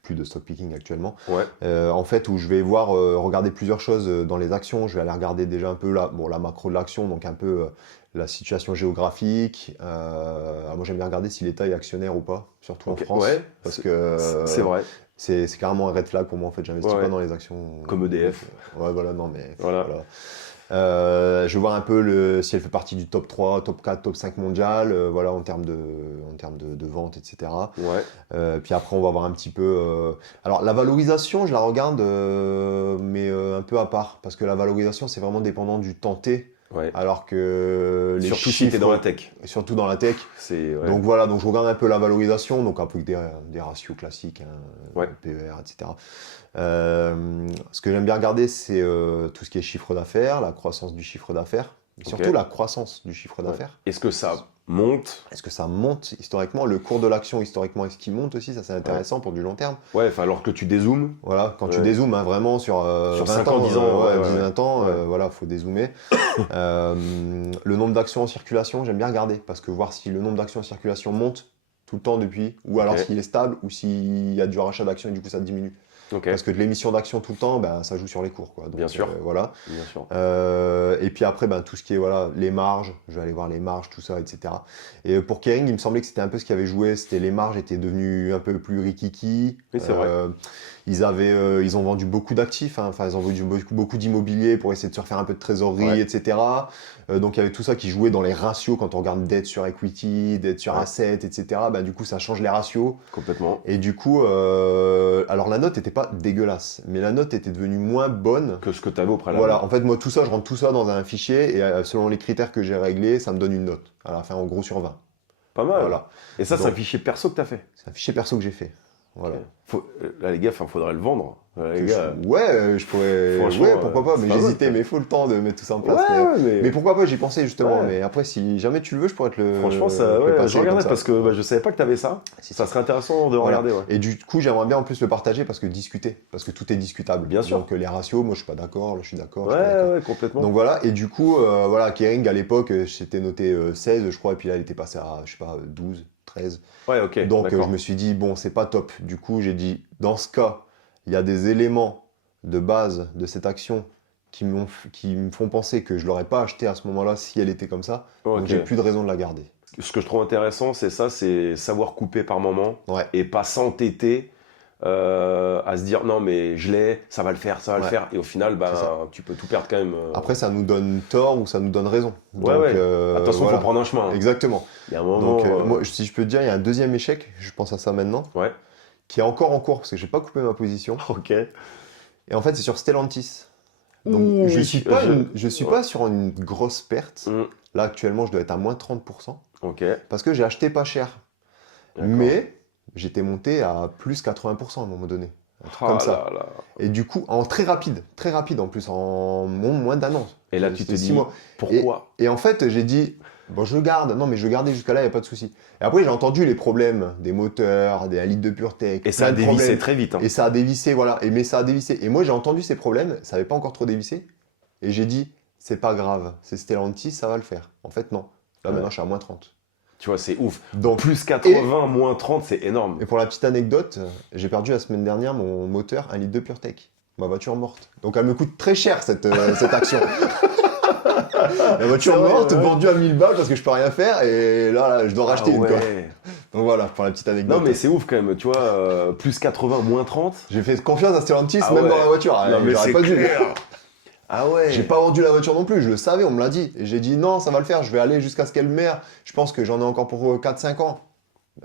plus de stock picking actuellement. Ouais. En fait, où je vais voir, regarder plusieurs choses dans les actions. Je vais aller regarder déjà un peu la macro de l'action, donc un peu la situation géographique. Alors moi, j'aime bien regarder si l'État est actionnaire ou pas, surtout en Ok. France, Ouais. parce que C'est vrai. c'est carrément un red flag pour moi. En fait, j'investis Ouais, pas ouais. dans les actions. Comme EDF. Ouais, voilà, non, mais Voilà. voilà. Je vais voir un peu si elle fait partie du top 3, top 4, top 5 mondial, voilà, en termes de vente, etc. Ouais. Puis après, on va voir un petit peu. Alors, la valorisation, je la regarde, mais un peu à part, parce que la valorisation, c'est vraiment dépendant du temps T, Ouais. alors que les Surtout si t'es dans la tech. surtout dans la tech. C'est ouais. Donc voilà, donc je regarde un peu la valorisation, donc un peu des ratios classiques, hein, Ouais. PER, etc. Ce que j'aime bien regarder, c'est tout ce qui est chiffre d'affaires, la croissance du chiffre d'affaires, et surtout la croissance du chiffre Ouais. d'affaires. Est-ce que ça monte? Est-ce que ça monte historiquement? Le cours de l'action historiquement, est-ce qu'il monte aussi? Ça, c'est intéressant pour du long terme. Ouais, enfin, alors que tu dézoomes. Voilà, quand tu Ouais. dézoomes hein, vraiment sur, Sur 20 5 ans, 10 ans, ouais, ouais, 10, ouais. 20 ans, Ouais. voilà, faut dézoomer. Le nombre d'actions en circulation, j'aime bien regarder, parce que voir si le nombre d'actions en circulation monte tout le temps depuis, ou alors Ok. s'il est stable, ou s'il y a du rachat d'actions et du coup ça diminue. Ok. Parce que de l'émission d'actions tout le temps, ben, ça joue sur les cours, quoi. Donc, Bien sûr. voilà. Bien sûr. Et puis après, ben, tout ce qui est voilà, les marges, je vais aller voir les marges, tout ça, etc. Et pour Kering, il me semblait que c'était un peu ce qui avait joué, c'était les marges étaient devenues un peu plus rikiki. Oui, c'est vrai. Ils ont vendu beaucoup d'actifs, hein. Enfin, ils ont vendu beaucoup d'immobilier pour essayer de se refaire un peu de trésorerie, Ouais. etc. Donc il y avait tout ça qui jouait dans les ratios quand on regarde dette sur equity, dette sur Ouais. asset, etc. Ben, du coup, ça change les ratios. Complètement. Et du coup, alors la note n'était pas dégueulasse, mais la note était devenue moins bonne. Que ce que tu avais au préalable. Voilà, en fait, moi, tout ça, je rentre tout ça dans un fichier et selon les critères que j'ai réglés, ça me donne une note. À la fin, en gros, sur 20. Pas mal. Voilà. Et ça, c'est un Donc- fichier perso que tu as fait. C'est un fichier perso que j'ai fait. Voilà. Là, les gars, faudrait le vendre. Là, les Que gars. Ouais, je pourrais. Franchement, Ouais, pourquoi pas, c'est mais pas mal, j'hésitais, quoi. mais il faut le temps de mettre tout ça en Ouais, place. mais Mais pourquoi pas, j'y pensais justement. Ouais. Mais après, si jamais tu le veux, je pourrais te le. franchement, ça, te le ouais, passer je comme regarderai ça. parce que je savais pas que tu avais ça. Si, Ça si. serait intéressant de Voilà. regarder, ouais. Et du coup, j'aimerais bien en plus le partager parce que tout est discutable. Bien sûr. Donc les ratios, moi je suis pas d'accord, là je suis d'accord. je suis pas d'accord. Ouais, ouais, complètement. Donc voilà, et du coup, voilà, Kering à l'époque, c'était noté 16, je crois, et puis là, elle était passée à, je sais pas, 12, 13. Ouais, ok. Donc je d'accord. me suis dit, bon, c'est pas top. Du coup, j'ai dit, dans ce cas, il y a des éléments de base de cette action qui me font penser que je l'aurais pas acheté à ce moment-là si elle était comme ça. Ok. Donc j'ai plus de raison de la garder. Ce que je trouve intéressant, c'est ça, c'est savoir couper par moment Ouais. et pas s'entêter à se dire non mais je l'ai, ça va le faire. Ouais. Et au final, ben, C'est ça. tu peux tout perdre quand même. Après, ça nous donne tort ou ça nous donne raison. Ouais, Donc, ouais. Attention, voilà. faut prendre un chemin. Hein. Exactement. Il y a un moment. Donc, moi, si je peux te dire, il y a un deuxième échec, je pense à ça maintenant, Ouais. qui est encore en cours parce que j'ai pas coupé ma position. Ok. Et en fait, c'est sur Stellantis. Donc, Ouh, je oui, suis pas sur une grosse perte. Mm. Là, actuellement, je dois être à moins 30% Ok. parce que j'ai acheté pas cher. D'accord. Mais j'étais monté à plus 80% à un moment donné. Un truc comme Ah ça. là là. Et du coup, en très rapide en plus, en moins d'un an. Et là, tu te C'était 6 dis mois. pourquoi? Et en fait, j'ai dit, bon, je le garde. Non, mais je le gardais jusqu'à là, il n'y a pas de souci. Et après, j'ai entendu les problèmes des moteurs, des 1 litre de PureTech. Et ça a plein de dévissé problèmes. très vite. Hein. Et ça a dévissé, voilà. Mais ça a dévissé. Et moi, j'ai entendu ces problèmes, ça n'avait pas encore trop dévissé. Et j'ai dit, c'est pas grave, c'est Stellantis, ça va le faire. En fait, non. Là, Ouais. maintenant, je suis à moins 30. Tu vois, c'est ouf. Donc, Plus 80, moins 30, c'est énorme. et pour la petite anecdote, j'ai perdu la semaine dernière mon moteur 1 litre de PureTech. Ma voiture morte. Donc, elle me coûte très cher, cette action. La voiture C'est vrai, morte, ouais. vendue à 1000 balles parce que je peux rien faire. Et là, je dois racheter Ah une. Quoi. ouais. Donc voilà, pour la petite anecdote. Non, mais c'est ouf quand même. Tu vois, plus 80, moins 30. J'ai fait confiance à Stellantis, Ah même ouais. dans la voiture. Non, mais J'aurais c'est pas dû. clair. Ah ouais. J'ai pas vendu la voiture non plus, je le savais, on me l'a dit. Et j'ai dit non, ça va le faire, je vais aller jusqu'à ce qu'elle meure. Je pense que j'en ai encore pour 4-5 ans.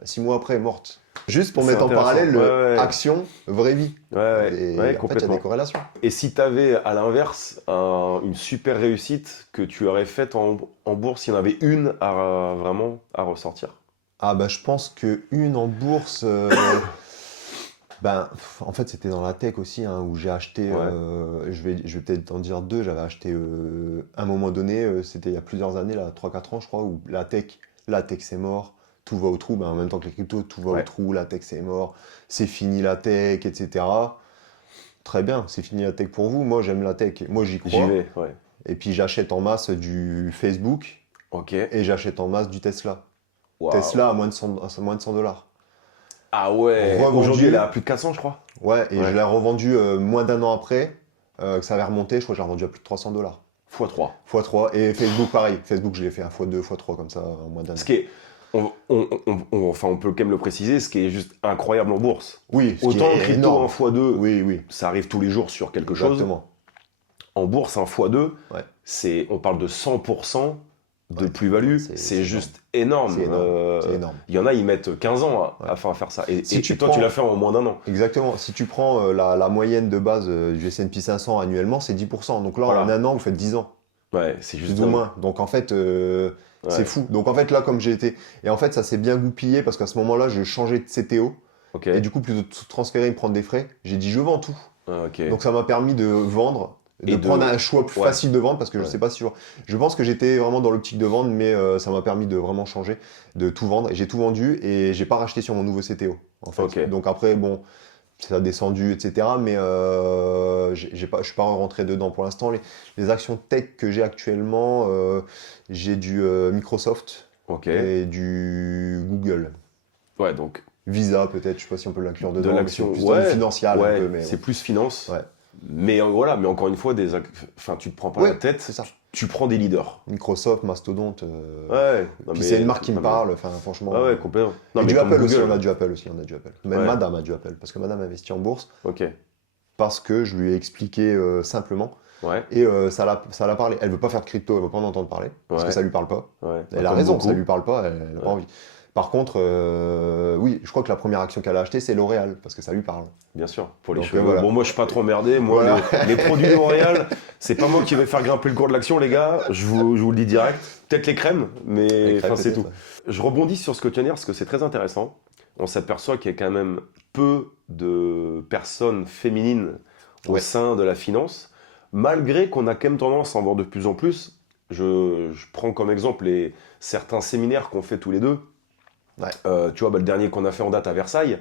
6 mois après, morte. Juste pour C'est mettre en intéressant. parallèle Ouais, ouais. action, vraie vie. Ouais, ouais, Et ouais, en fait, il y a complètement. des corrélations. Et si tu avais, à l'inverse, une super réussite que tu aurais faite en bourse, il y en avait une à vraiment à ressortir. Ah bah je pense que une en bourse, en fait c'était dans la tech aussi hein, où j'ai acheté, Ouais. je vais peut-être en dire deux, j'avais acheté à un moment donné, c'était il y a plusieurs années, là, 3-4 ans je crois, où la tech c'est mort, tout va au trou, ben, en même temps que les cryptos, tout va Ouais. au trou, la tech c'est mort, c'est fini la tech, etc. Très bien, c'est fini la tech pour vous. Moi, j'aime la tech. Moi, j'y J'y crois. vais, ouais. Et puis, j'achète en masse du Facebook Ok. et j'achète en masse du Tesla. Waouh. Tesla à moins de 100 $. Ah ouais. Revendu. Aujourd'hui, elle est à plus de 400, je crois. Ouais, et Ouais. je l'ai revendu moins d'un an après, que ça avait remonté. Je crois que j'ai revendu à plus de 300 $. x3. x3. Et Facebook, pareil. Facebook, je l'ai fait à x2, x3 comme ça en moins d'un an. Ce qui est. Enfin, on peut quand même le préciser, ce qui est juste incroyable en bourse. Oui, ce qui Autant en est crypto, énorme. un x2, Oui, oui. ça arrive tous les jours sur quelque chose. Exactement. En bourse, un x2, Ouais. on parle de 100% de Ouais, plus-value. c'est C'est juste énorme. C'est énorme. C'est énorme. Il y en a, ils mettent 15 ans Ouais. à faire ça. Et, Si et tu toi, prends- tu l'as fait en moins d'un an. Exactement. Si tu prends la moyenne de base du S&P 500 annuellement, c'est 10%. Donc là, Voilà. en un an, vous faites 10 ans, Ouais, c'est juste plus ou dingue. moins. Donc en fait, Ouais. c'est fou. Donc en fait, là, comme j'ai été... Et en fait, ça s'est bien goupillé parce qu'à ce moment-là, je changeais de CTO. Ok. Et du coup, plutôt de transférer et prendre des frais, j'ai dit, je vends tout. Ah, ok. Donc ça m'a permis de vendre, de Et de- prendre un choix plus Ouais. facile de vendre parce que je Ouais. sais pas si je pense que j'étais vraiment dans l'optique de vendre, mais ça m'a permis de vraiment changer, de tout vendre. Et j'ai tout vendu et j'ai pas racheté sur mon nouveau CTO en fait. Ok. Donc après bon, ça a descendu etc. Mais je suis pas rentré dedans pour l'instant. Les actions tech que j'ai actuellement, j'ai du Microsoft Ok. et du Google. Ouais, donc Visa peut-être, je sais pas si on peut l'inclure de dedans. mais l'action. c'est plus dans le Ouais, financial un ouais, peu, mais c'est plus finance. Ouais. Mais voilà, mais encore une fois, enfin, tu te prends pas Ouais, la tête, c'est ça. tu prends des leaders. Microsoft, Mastodonte. Ouais. Non, Puis mais- c'est une marque qui me non, mais- parle, enfin franchement. Ah ouais, complètement. Non, Et mais du comme Apple aussi, Google. on a du Apple aussi, on a du Apple. Même Ouais. Madame a du Apple, parce que Madame investit en bourse, Ok. parce que je lui ai expliqué simplement, Ouais. et ça l'a parlé. Elle veut pas faire de crypto, elle veut pas en entendre parler, parce Ouais. que ça lui parle pas. Ouais. Elle a Comme raison, beaucoup. ça lui parle pas, elle a pas Ouais. envie. Par contre, oui, je crois que la première action qu'elle a achetée, c'est L'Oréal, parce que ça lui parle. Bien sûr, pour les Donc, cheveux. voilà. Bon, moi, je suis pas trop emmerdé. Moi, Voilà. les produits L'Oréal, c'est pas moi qui vais faire grimper le cours de l'action, les gars. Je vous le dis direct. Peut-être les crèmes, mais Les crèmes, enfin, c'est tout. peut-être, Je rebondis sur ce que tu viens de dire, parce que c'est très intéressant. On s'aperçoit qu'il y a quand même peu de personnes féminines au Ouais. sein de la finance, malgré qu'on a quand même tendance à en voir de plus en plus. Je prends comme exemple certains séminaires qu'on fait tous les deux. Ouais. Tu vois, le dernier qu'on a fait en date à Versailles,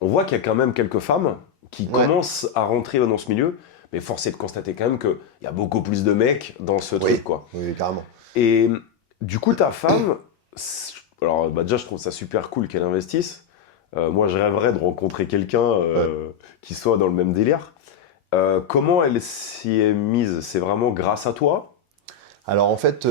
on voit qu'il y a quand même quelques femmes qui Ouais. commencent à rentrer dans ce milieu, mais force est de constater quand même qu'il y a beaucoup plus de mecs dans ce truc, quoi. Oui, carrément. Et du coup, ta femme, alors déjà, je trouve ça super cool qu'elle investisse. Moi, je rêverais de rencontrer quelqu'un qui soit dans le même délire. Comment elle s'y est mise? C'est vraiment grâce à toi? Alors en fait,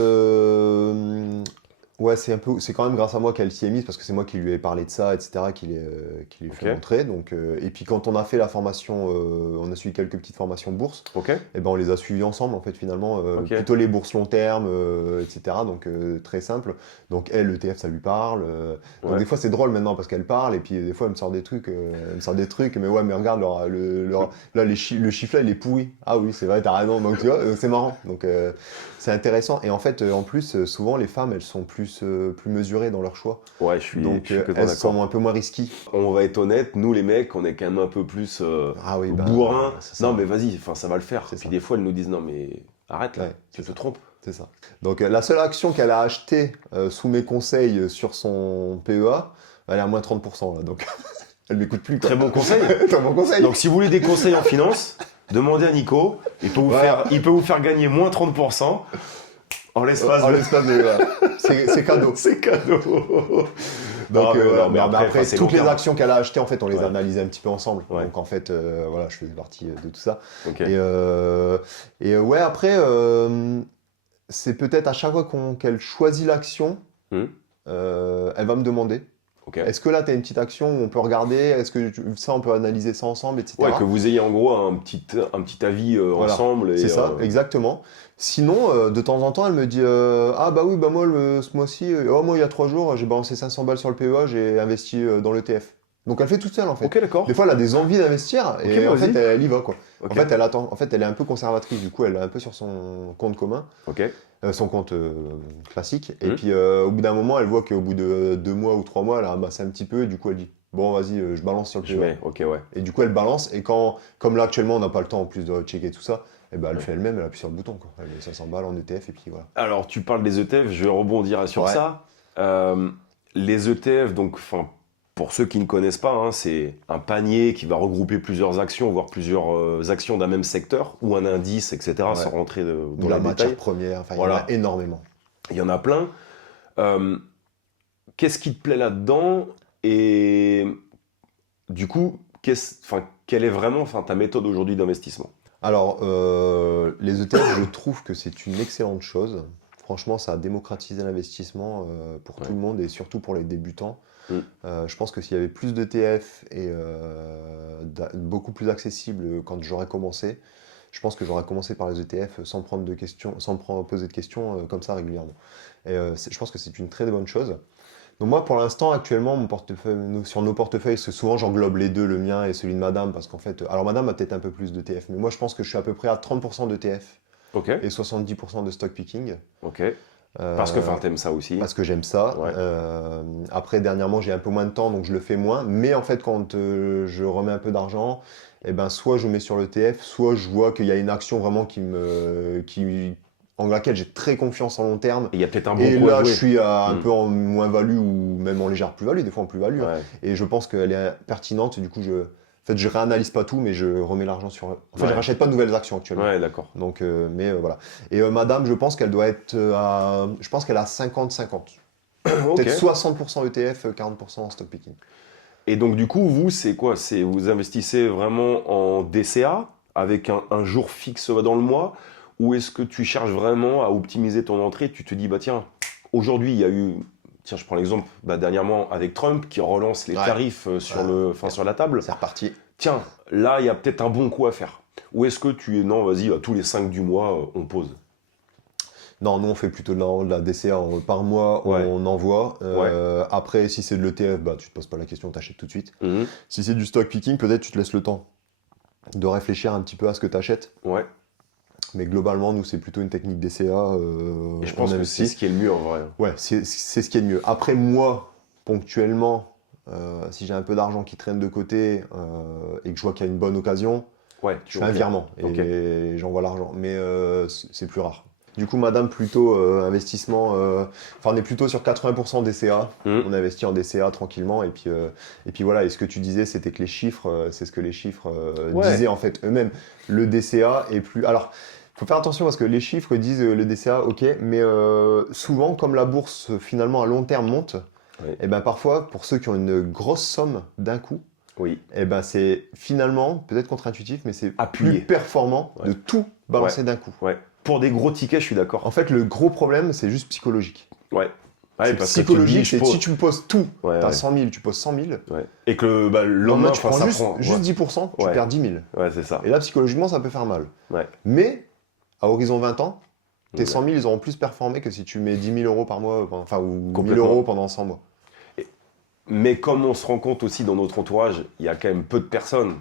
ouais, c'est quand même grâce à moi qu'elle s'y est mise parce que c'est moi qui lui ai parlé de ça, etc., qui lui fait Ok. montrer. Donc, et puis quand on a fait la formation, on a suivi quelques petites formations bourse, Ok. et ben on les a suivies ensemble en fait finalement, Ok. plutôt les bourses long terme, etc. Donc très simple. Donc elle, l'ETF, ça lui parle. Donc Ouais. des fois c'est drôle maintenant parce qu'elle parle et puis des fois elle me sort des trucs, mais ouais, mais regarde là le chiffre là il est pourri. Ah oui, c'est vrai, t'as raison. Donc tu vois, c'est marrant. Donc c'est intéressant. Et en fait, en plus, souvent les femmes elles sont plus mesurées dans leur choix. Ouais, je suis Donc complètement elles d'accord. sont un peu moins risquées. On va être honnête, nous les mecs, on est quand même un peu plus Ah oui, bah, bourrin. c'est ça. Non mais vas-y, enfin ça va le faire. C'est Puis ça. des fois elles nous disent non mais arrête là, Ouais, tu c'est te ça. trompes. C'est ça. Donc la seule action qu'elle a achetée sous mes conseils sur son PEA, elle est à moins 30% là. Donc elle m'écoute plus. Quoi. Très bon conseil. Très bon conseil. Donc si vous voulez des conseils en finance, demandez à Nico. Il peut vous faire gagner moins 30% en l'espace en de... l'espace de c'est cadeau. C'est cadeau. Donc mais après enfin, c'est toutes long les terme. actions qu'elle a achetées en fait on les Ouais. a analysées un petit peu ensemble. Ouais. Donc en fait voilà, je faisais partie de tout ça. Ok. Et ouais, après c'est peut-être à chaque fois qu'elle choisit l'action, elle va me demander Ok. est-ce que là tu as une petite action où on peut regarder, est-ce que ça on peut analyser ça ensemble, etc. Ouais, que vous ayez en gros un petit avis Voilà. ensemble. Et, C'est ça, exactement. Sinon, de temps en temps, elle me dit ah bah oui, bah moi, ce mois-ci, moi, il y a 3 jours, j'ai balancé 500 balles sur le PEA, j'ai investi dans l'ETF. Donc elle fait toute seule en fait. Ok, d'accord. Des fois, elle a des envies d'investir et Ok, en vas-y. fait, elle y va quoi. Ok. En fait, elle attend. En fait, elle est un peu conservatrice, du coup, elle est un peu sur son compte commun, Ok. son compte classique. Et Mhm. puis, au bout d'un moment, elle voit qu'au bout de 2 mois ou 3 mois, elle a amassé un petit peu et du coup, elle dit bon, vas-y, je balance sur le Je PEA. mets. Ok, ouais. Et du coup, elle balance. Et comme là, actuellement, on n'a pas le temps en plus de checker tout ça, et ben, elle Ouais. fait elle-même, elle appuie sur le bouton. Quoi. Elle met 500 balles en ETF et puis voilà. Alors, tu parles des ETF, je vais rebondir sur Ouais. ça. les ETF, donc, enfin, pour ceux qui ne connaissent pas, hein, c'est un panier qui va regrouper plusieurs actions, voire plusieurs actions d'un même secteur, ou un indice, etc., Ouais. sans rentrer Ou dans la les matière détails. première, enfin, Voilà. il y en a énormément. Il y en a plein. Qu'est-ce qui te plaît là-dedans? Et du coup, quelle est vraiment ta méthode aujourd'hui d'investissement? Alors, les ETF, je trouve que c'est une excellente chose. Franchement, ça a démocratisé l'investissement pour tout le monde et surtout pour les débutants. Mm. Je pense que s'il y avait plus d'ETF et beaucoup plus accessible quand j'aurais commencé, je pense que j'aurais commencé par les ETF sans prendre de questions, poser de questions comme ça régulièrement. Et je pense que c'est une très bonne chose. Donc moi, pour l'instant, actuellement, mon portefeuille, sur nos portefeuilles, parce que souvent j'englobe les deux, le mien et celui de Madame, parce qu'en fait, alors Madame a peut-être un peu plus d'ETF, mais moi je pense que je suis à peu près à 30% d'ETF Ok, et 70% de stock picking. ok. Parce que t'aimes ça aussi. Parce que j'aime ça. Ouais. Après, dernièrement, j'ai un peu moins de temps, donc je le fais moins. Mais en fait, quand je remets un peu d'argent, eh ben, soit je mets sur l'ETF, soit je vois qu'il y a une action vraiment en laquelle j'ai très confiance en long terme. Et il y a peut-être un bon Et coup à là, je jouer. suis un peu en moins-value ou même en légère plus-value, des fois en plus-value. Hein. Ouais. Et je pense qu'elle est pertinente. Et du coup, je réanalyse pas tout, mais je remets l'argent sur. En fait, Ouais. je rachète pas de nouvelles actions actuellement. Ouais, d'accord. Donc, voilà. Et Madame, je pense qu'elle doit être je pense qu'elle a 50-50. Ok. Peut-être 60% ETF, 40% en stock picking. Et donc, du coup, vous, c'est quoi? Vous investissez vraiment en DCA avec un jour fixe dans le mois? Ou est-ce que tu cherches vraiment à optimiser ton entrée? Tu te dis, bah tiens, aujourd'hui, il y a eu. Tiens, je prends l'exemple dernièrement avec Trump qui relance les Ouais. tarifs sur la table. C'est reparti. Tiens, là, il y a peut-être un bon coup à faire. Ou est-ce que non, vas-y, tous les 5 du mois, on pose? Non, nous on fait plutôt de la DCA par mois, Ouais. on envoie. Après, si c'est de l'ETF, bah, tu te poses pas la question, tu achètes tout de suite. Mhm. Si c'est du stock picking, peut-être tu te laisses le temps de réfléchir un petit peu à ce que tu achètes. Ouais. Mais globalement, nous c'est plutôt une technique DCA. Et je pense que c'est ce qui est le mieux en vrai. Ouais, c'est ce qui est le mieux. Après, moi, ponctuellement, si j'ai un peu d'argent qui traîne de côté et que je vois qu'il y a une bonne occasion, Ouais, je fais un virement et Ok. j'envoie l'argent. Mais c'est plus rare. Du coup, Madame, plutôt investissement. Enfin, on est plutôt sur 80% DCA. On investit en DCA tranquillement. Et puis voilà. Et ce que tu disais, c'était que les chiffres, c'est ce que les chiffres disaient en fait eux-mêmes. Le DCA est plus. Alors, il faut faire attention parce que les chiffres disent le DCA, ok, mais souvent, comme la bourse finalement à long terme monte, Oui. et ben parfois, pour ceux qui ont une grosse somme d'un coup, Oui. et ben c'est finalement, peut-être contre-intuitif, mais c'est Appuyé. plus performant Ouais. de tout balancer d'un coup. Ouais. Pour des gros tickets, je suis d'accord. En fait, le gros problème, c'est juste psychologique. Ouais. Ouais, C'est parce que tu psychologique, dis, c'est si tu me poses tout, Ouais, t'as ouais. 100 000, tu poses 100 000, Ouais. Et que le le lendemain, lendemain, tu prends ça juste, prend. juste Ouais. 10%, tu Ouais. perds 10 000. Ouais, c'est ça. Et là, psychologiquement, ça peut faire mal. Ouais. Mais, à horizon 20 ans, tes Ouais. 100 000, ils auront plus performé que si tu mets 10 000 euros par mois, enfin, ou 1000 Complètement. euros pendant 100 mois. Mais comme on se rend compte aussi dans notre entourage, il y a quand même peu de personnes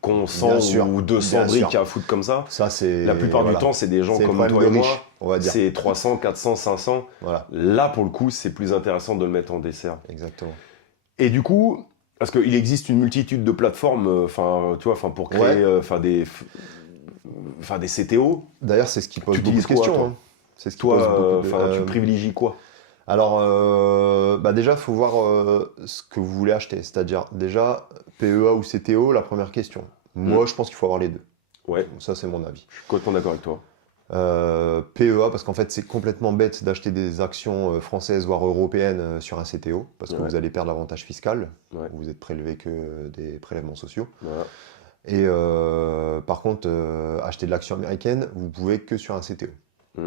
qu'on 100 sûr, ou 200 bien briques sûr. à foutre comme ça. Ça, c'est. La plupart voilà. du temps, c'est des gens C'est le comme problème toi et de moi. riches, on va dire. C'est 300, 400, 500. Voilà, Là, pour le coup, c'est plus intéressant de le mettre en dessert. exactement. Et du coup, parce qu'il existe une multitude de plateformes, pour créer, des CTO. D'ailleurs, c'est ce qui pose Tu beaucoup de utilises quoi, questions. toi Hein. C'est ce qui pose beaucoup Toi, de- tu privilégies quoi? Alors, déjà, il faut voir ce que vous voulez acheter. C'est-à-dire, déjà, PEA ou CTO, la première question. Moi, je pense qu'il faut avoir les deux. Ouais, Ça, c'est mon avis. je suis complètement d'accord avec toi. PEA, parce qu'en fait, c'est complètement bête d'acheter des actions françaises, voire européennes, sur un CTO, parce que Ouais. vous allez perdre l'avantage fiscal. Ouais. Vous êtes prélevé que des prélèvements sociaux. Voilà. Et par contre, acheter de l'action américaine, vous pouvez que sur un CTO.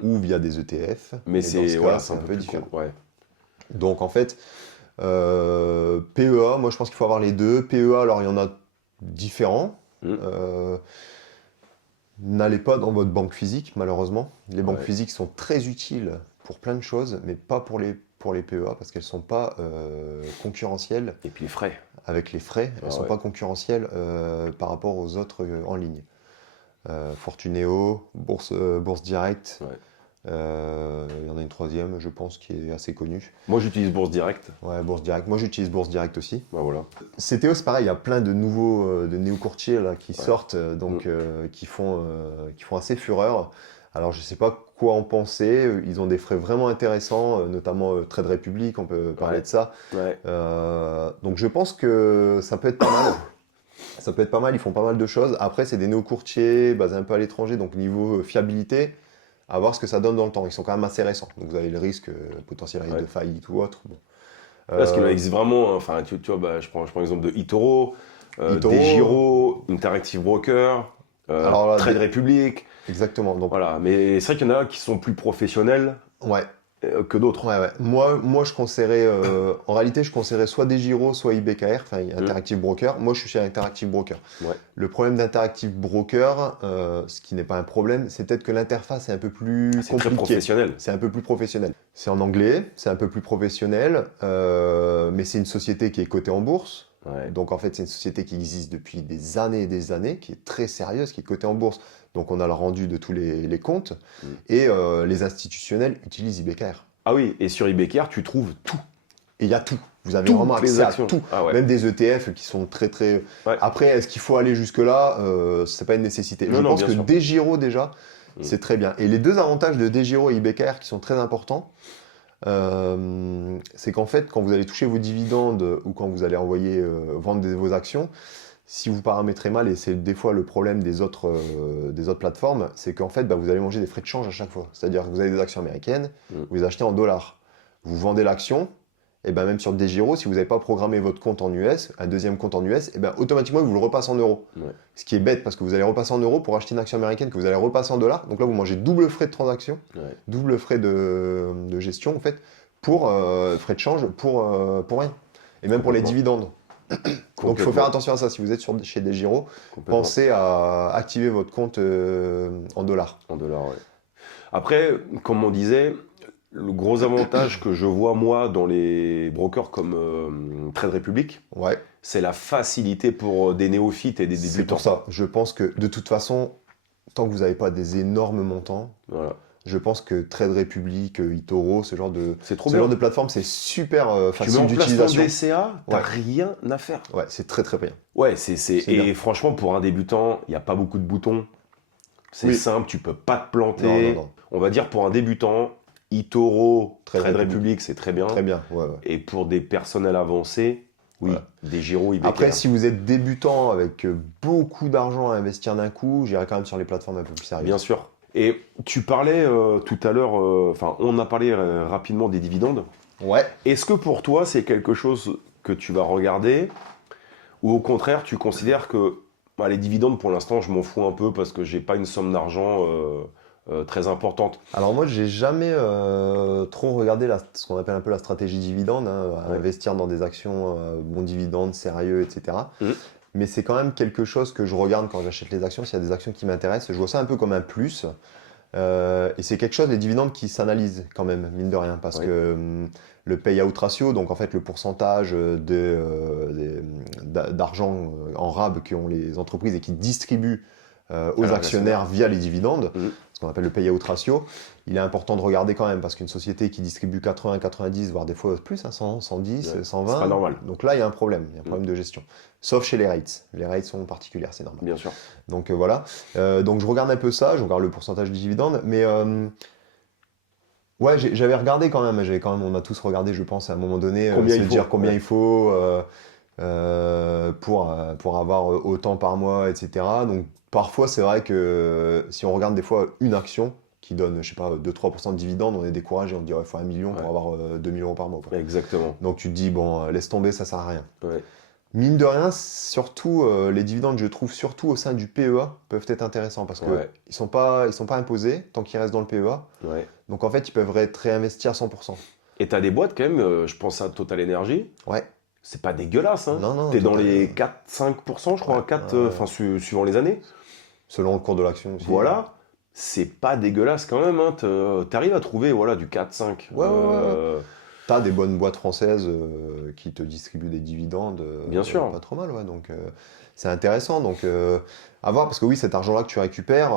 Ou via des ETF. Mais Et dans c'est ce voilà, cas, c'est un peu différent. différent. Ouais. Donc en fait, PEA, moi je pense qu'il faut avoir les deux. PEA, alors il y en a différents. N'allez pas dans votre banque physique, malheureusement. Les banques Ouais. physiques sont très utiles pour plein de choses, mais pas pour les PEA, parce qu'elles ne sont pas concurrentielles Et puis les frais. avec les frais. Elles ne sont ouais. pas concurrentielles par rapport aux autres en ligne. Fortunéo, Bourse Direct. Ouais. Il y en a une troisième, je pense, qui est assez connue. Moi, j'utilise Bourse Direct. Ouais, Bourse Direct. Moi, j'utilise Bourse Direct aussi. Bah, voilà. CTO, c'est pareil, il y a plein de nouveaux de néo-courtiers là, qui sortent, qui font assez fureur. Alors, je ne sais pas quoi en penser. Ils ont des frais vraiment intéressants, notamment Trade Republic, on peut parler Ouais. de ça. Ouais. Donc, je pense que ça peut être pas mal. Ça peut être pas mal, ils font pas mal de choses. Après, c'est des néo-courtiers basés un peu à l'étranger, donc niveau fiabilité, à voir ce que ça donne dans le temps. Ils sont quand même assez récents, donc vous avez le risque potentiel Ouais. de faillite ou autre. Bon. Parce qu'il en existe vraiment, enfin, tu vois, bah, je prends l'exemple de eToro, eToro. DesGiro, Interactive Broker, Alors là, Trade Republic. Exactement. Donc, Voilà, mais c'est vrai qu'il y en a qui sont plus professionnels ouais. Que d'autres. Ouais. Moi, je conseillerais, en réalité, je conseillerais soit DesGiro, soit IBKR, enfin Interactive Broker. Moi, je suis chez Interactive Broker. Ouais. Le problème d'Interactive Broker, ce qui n'est pas un problème, c'est peut-être que l'interface est un peu plus C'est très compliquée. professionnel. C'est un peu plus professionnel. C'est en anglais, c'est un peu plus professionnel, mais c'est une société qui est cotée en bourse. Ouais. Donc en fait, c'est une société qui existe depuis des années et des années, qui est très sérieuse, qui est cotée en bourse. Donc on a le rendu de tous les comptes. Et les institutionnels utilisent IBKR. Ah oui, et sur IBKR, tu trouves tout. Et il y a tout. Vous avez Toutes vraiment les accès à actions. tout. Ah ouais. Même des ETF qui sont très très... Ouais. Après, est-ce qu'il faut aller jusque-là C'est pas une nécessité. Non, Je non, pense bien que sûr. DesGiro déjà, c'est très bien. Et les deux avantages de DesGiro et IBKR qui sont très importants, c'est qu'en fait, quand vous allez toucher vos dividendes ou quand vous allez envoyer vendre vos actions, si vous paramétrez mal, et c'est des fois le problème des autres plateformes, c'est qu'en fait, vous allez manger des frais de change à chaque fois. C'est-à-dire que vous avez des actions américaines, vous les achetez en dollars. Vous vendez l'action, et même sur DesGiro, si vous n'avez pas programmé votre compte en US, un deuxième compte en US, automatiquement, il vous le repasse en euros. Ouais. Ce qui est bête, parce que vous allez repasser en euros pour acheter une action américaine que vous allez repasser en dollars. Donc là, vous mangez double frais de transaction, double frais de gestion, en fait, pour frais de change, pour rien. Et même pour les dividendes. Donc il faut faire attention à ça. Si vous êtes chez DesGiro, pensez à activer votre compte en dollars. En dollars, ouais. Après, comme on disait, le gros avantage que je vois, moi, dans les brokers comme Trade Republic, c'est la facilité pour des néophytes et des débutants. C'est pour ça. Je pense que, de toute façon, tant que vous n'avez pas des énormes montants, je pense que Trade Republic, eToro, ce genre de plateforme, c'est super facile d'utilisation. Tu mets en place ton DCA, t'as rien à faire. Ouais, c'est très très bien. Ouais, et bien. Franchement, pour un débutant, il n'y a pas beaucoup de boutons. C'est simple, tu peux pas te planter. Non. On va dire pour un débutant, eToro, Trade Republic, c'est très bien. Très bien, ouais. Et pour des personnels avancés, DesGiro, IBKR. Après, si vous êtes débutant avec beaucoup d'argent à investir d'un coup, j'irai quand même sur les plateformes un peu plus sérieuses. Bien sûr. Et tu parlais tout à l'heure, on a parlé rapidement des dividendes. Ouais. Est-ce que pour toi, c'est quelque chose que tu vas regarder ou au contraire, tu considères que les dividendes, pour l'instant, je m'en fous un peu parce que j'ai pas une somme d'argent très importante? Alors moi, j'ai jamais trop regardé ce qu'on appelle un peu la stratégie dividende, investir dans des actions bon dividende, sérieux, etc. Mais c'est quand même quelque chose que je regarde quand j'achète les actions. S'il y a des actions qui m'intéressent, je vois ça un peu comme un plus. Et c'est quelque chose, les dividendes, qui s'analysent quand même, mine de rien, parce que le payout ratio, donc en fait le pourcentage d'argent en RAB qu'ont les entreprises et qui distribuent aux actionnaires via les dividendes, ce qu'on appelle le payout ratio, il est important de regarder quand même, parce qu'une société qui distribue 80, 90, voire des fois plus, 100, 110, 120, c'est pas normal. Donc là il y a un problème, de gestion. Sauf chez les rates. Les rates sont particulières, c'est normal. Bien sûr. Donc voilà. Donc je regarde un peu ça, je regarde le pourcentage de dividendes, mais ouais, j'avais regardé quand même, on a tous regardé, je pense, à un moment donné, combien il faut pour avoir autant par mois, etc. Donc parfois, c'est vrai que si on regarde des fois une action qui donne, je sais pas, 2-3% de dividendes, on est découragé, on se dit, il faut 1 million pour avoir 2 000 euros par mois. Quoi. Exactement. Donc tu te dis, bon, laisse tomber, ça sert à rien. Ouais. Mine de rien, surtout, les dividendes, je trouve, surtout au sein du PEA, peuvent être intéressants parce qu'ils ne sont pas imposés tant qu'ils restent dans le PEA. Donc en fait, ils peuvent être réinvestis à 100%. Et tu as des boîtes quand même, je pense à Total Energy. Ouais. C'est pas dégueulasse. Hein. Non, t'es dans les 4-5%, je crois, suivant les années. Selon le cours de l'action aussi. Voilà. C'est pas dégueulasse quand même. Hein. T'arrives à trouver du 4-5. Ouais. T'as des bonnes boîtes françaises qui te distribuent des dividendes. Bien sûr. Pas trop mal, ouais. Donc c'est intéressant. Donc à voir, parce que oui, cet argent-là que tu récupères,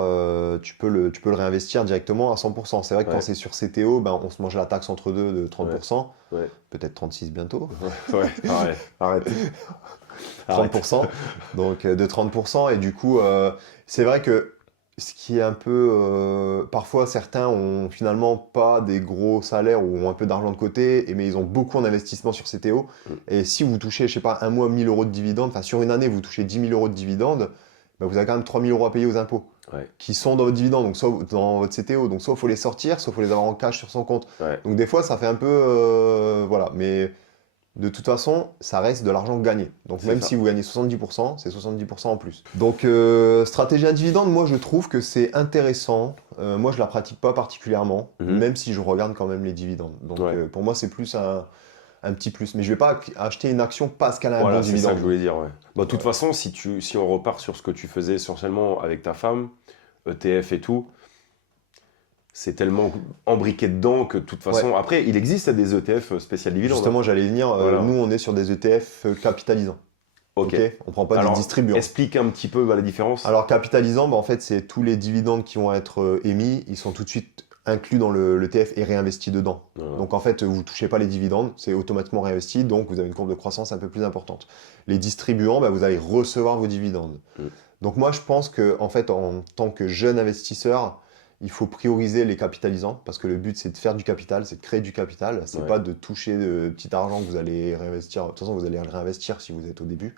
tu peux le réinvestir directement à 100%. C'est vrai que quand c'est sur CTO, on se mange la taxe entre deux de 30%. Peut-être 36 bientôt. Arrête. 30%. Donc de 30%. Et du coup, c'est vrai que ce qui est un peu... parfois, certains ont finalement pas des gros salaires ou ont un peu d'argent de côté, mais ils ont beaucoup en investissement sur CTO. Et si vous touchez, je sais pas, un mois 1000 euros de dividendes, enfin sur une année, vous touchez 10 000 euros de dividendes, bah, vous avez quand même 3 000 euros à payer aux impôts. Ouais. Qui sont dans votre dividende, donc soit dans votre CTO. Donc soit il faut les sortir, soit il faut les avoir en cash sur son compte. Ouais. Donc des fois, ça fait un peu... voilà, mais... De toute façon, ça reste de l'argent gagné. Donc même si vous gagnez 70%, c'est 70% en plus. Donc stratégie à dividende, moi je trouve que c'est intéressant. Moi je la pratique pas particulièrement, même si je regarde quand même les dividendes. Donc pour moi c'est plus un petit plus. Mais je vais pas acheter une action parce qu'elle a un bon dividende. C'est ça que je voulais dire. Ouais. Bah, de toute façon, si on repart sur ce que tu faisais essentiellement avec ta femme, ETF et tout, c'est tellement embriqué dedans que de toute façon... Après, il existe des ETF spécial dividendes. Justement, j'allais venir. Nous, on est sur des ETF capitalisants. Ok. On prend pas des distribuants. Explique un petit peu la différence. Alors, capitalisant, en fait, c'est tous les dividendes qui vont être émis, ils sont tout de suite inclus dans l'ETF et réinvestis dedans. Donc, en fait, vous ne touchez pas les dividendes, c'est automatiquement réinvesti, donc vous avez une courbe de croissance un peu plus importante. Les distribuants, vous allez recevoir vos dividendes. Donc, moi, je pense que, en fait, en tant que jeune investisseur, il faut prioriser les capitalisants parce que le but c'est de faire du capital, c'est de créer du capital, c'est pas de toucher de petit argent que vous allez réinvestir. De toute façon, vous allez le réinvestir si vous êtes au début.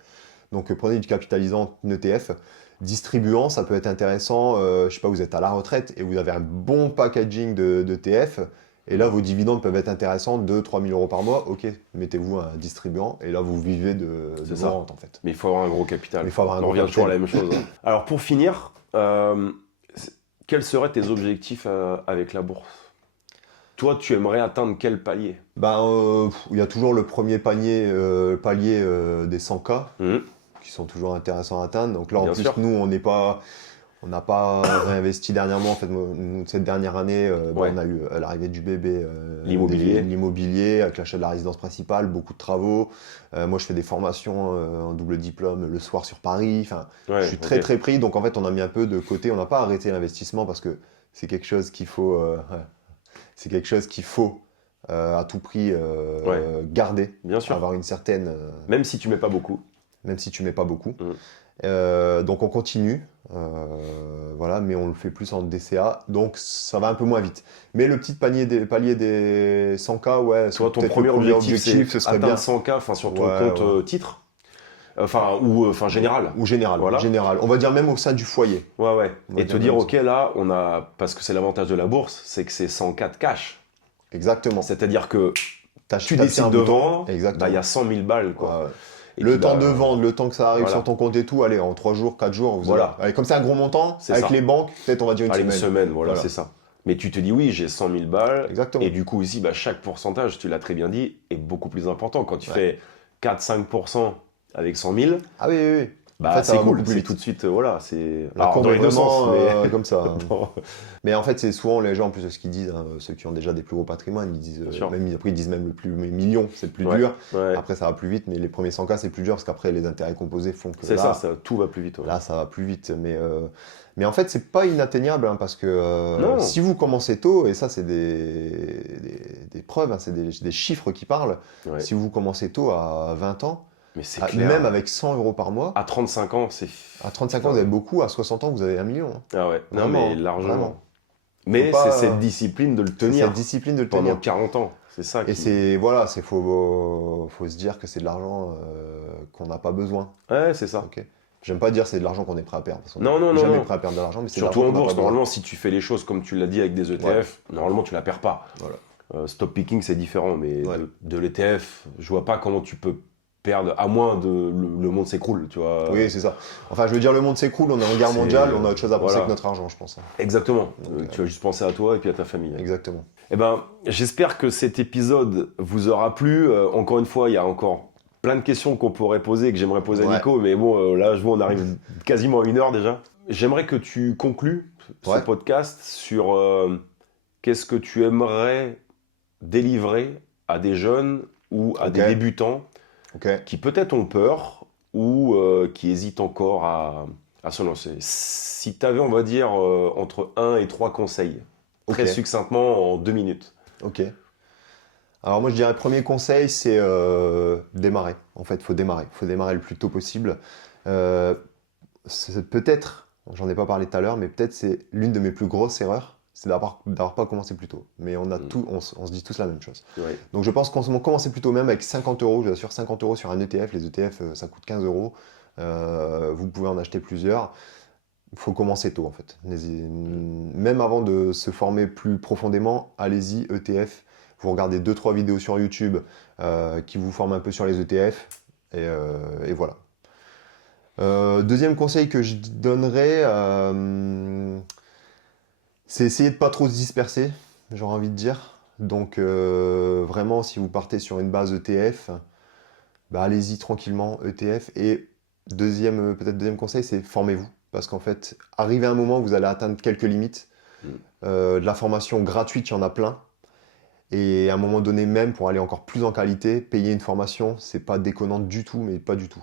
Donc prenez du capitalisant ETF. Distribuant, ça peut être intéressant. Je sais pas, vous êtes à la retraite et vous avez un bon packaging d'ETF. Et là, vos dividendes peuvent être intéressants, 2-3 000 euros par mois. Ok, mettez-vous un distribuant et là, vous vivez de vos rentes en fait. Mais il faut avoir un gros capital. Il faut avoir un On gros revient capital. toujours à la même chose. Alors pour finir, quels seraient tes objectifs avec la bourse? Toi, tu aimerais atteindre quel palier? Il y a toujours le premier palier des 100K qui sont toujours intéressants à atteindre. Donc là, en plus, nous, on n'a pas réinvesti dernièrement. En fait, nous, cette dernière année, on a eu l'arrivée du bébé, l'immobilier, avec l'achat de la résidence principale, beaucoup de travaux. Moi, je fais des formations en double diplôme le soir sur Paris. Enfin, je suis très pris. Donc, en fait, on a mis un peu de côté. On n'a pas arrêté l'investissement parce que c'est quelque chose qu'il faut, à tout prix garder. Bien sûr. Avoir une certaine. Même si tu mets pas beaucoup. Même si tu mets pas beaucoup. Donc on continue, voilà, mais on le fait plus en DCA, donc ça va un peu moins vite. Mais le petit palier des 100K, ouais. Toi, ton premier objectif, ce serait atteindre bien 100K, enfin sur ton compte titre, ou général. Ou général, voilà. Général. On va dire même au sein du foyer. Ouais. Et te dire, ok, là, parce que c'est l'avantage de la bourse, c'est que c'est 100K de cash. Exactement. C'est-à-dire que tu décides décides de vendre, il y a 100 000 balles, quoi. Ouais. Le temps de vendre, le temps que ça arrive sur ton compte et tout, allez, en 3 jours, 4 jours, allez, comme c'est un gros montant, avec les banques, peut-être on va dire une semaine. Une semaine, voilà, c'est ça. Mais tu te dis, oui, j'ai 100 000 balles. Exactement. Et du coup, ici, chaque pourcentage, tu l'as très bien dit, est beaucoup plus important. Quand tu fais 4-5% avec 100 000, ah oui. En fait, c'est cool, c'est tout de suite, voilà, c'est... La courbe dans les deux sens, mais... comme ça. Mais en fait, c'est souvent les gens, en plus, ce qu'ils disent, ceux qui ont déjà des plus gros patrimoines, ils disent, après ils disent même le plus million, c'est le plus dur. Ouais. Après, ça va plus vite, mais les premiers 100K, c'est plus dur, parce qu'après, les intérêts composés font que c'est ça, tout va plus vite. Là, ça va plus vite, mais en fait, c'est pas inatteignable, parce que si vous commencez tôt, et ça, c'est des preuves, c'est des chiffres qui parlent, si vous commencez tôt à 20 ans, mais c'est clair. Même avec 100 euros par mois. À 35 ans, c'est... À 35 ans, vous avez beaucoup. À 60 ans, vous avez 1 million. Ah ouais, non, vraiment, mais largement. Vraiment. Mais c'est cette discipline de le tenir. Cette discipline de le pendant tenir. 40 ans. C'est ça. Et c'est, voilà, faut se dire que c'est de l'argent qu'on n'a pas besoin. Ouais, c'est ça. Okay. J'aime pas dire c'est de l'argent qu'on est prêt à perdre. Non. Jamais prêt à perdre de l'argent, mais c'est surtout en bourse. Normalement, si tu fais les choses comme tu l'as dit avec des ETF, normalement, tu la perds pas. Voilà. Stop picking, c'est différent, mais de l'ETF, je vois pas comment tu peux perdre, à moins de le monde s'écroule, tu vois. Oui, c'est ça. Enfin, je veux dire, le monde s'écroule, on est en guerre mondiale, on a autre chose à penser que notre argent, je pense. Exactement. Tu vas juste penser à toi et puis à ta famille. Exactement. Eh ben, j'espère que cet épisode vous aura plu. Encore une fois, il y a encore plein de questions qu'on pourrait poser et que j'aimerais poser à Nico, mais bon, là, je vois, on arrive quasiment à 1 heure déjà. J'aimerais que tu conclues ce podcast sur qu'est-ce que tu aimerais délivrer à des jeunes ou à des débutants qui peut-être ont peur ou qui hésitent encore à se lancer. Si tu avais, on va dire, entre 1 et 3 conseils, très succinctement en 2 minutes. Ok. Alors moi, je dirais, premier conseil, c'est démarrer. En fait, il faut démarrer. Il faut démarrer le plus tôt possible. Peut-être J'en ai pas parlé tout à l'heure, mais peut-être c'est l'une de mes plus grosses erreurs, c'est d'avoir pas commencé plus tôt. Mais on se dit tous la même chose. Ouais. Donc je pense qu'on commencer plus tôt, même avec 50 €, je vous assure, 50 € sur un ETF. Les ETF, ça coûte 15 €. Vous pouvez en acheter plusieurs. Il faut commencer tôt en fait. Même avant de se former plus profondément, allez-y, ETF. Vous regardez 2-3 vidéos sur YouTube qui vous forment un peu sur les ETF. Et voilà. Deuxième conseil que je donnerais, c'est essayer de pas trop se disperser, j'aurais envie de dire. Donc vraiment, si vous partez sur une base ETF, bah, allez-y tranquillement, ETF. Et peut-être deuxième conseil, c'est formez-vous. Parce qu'en fait, arrivé à un moment où vous allez atteindre quelques limites, de la formation gratuite, il y en a plein. Et à un moment donné même, pour aller encore plus en qualité, payer une formation, c'est pas déconnant du tout, mais pas du tout.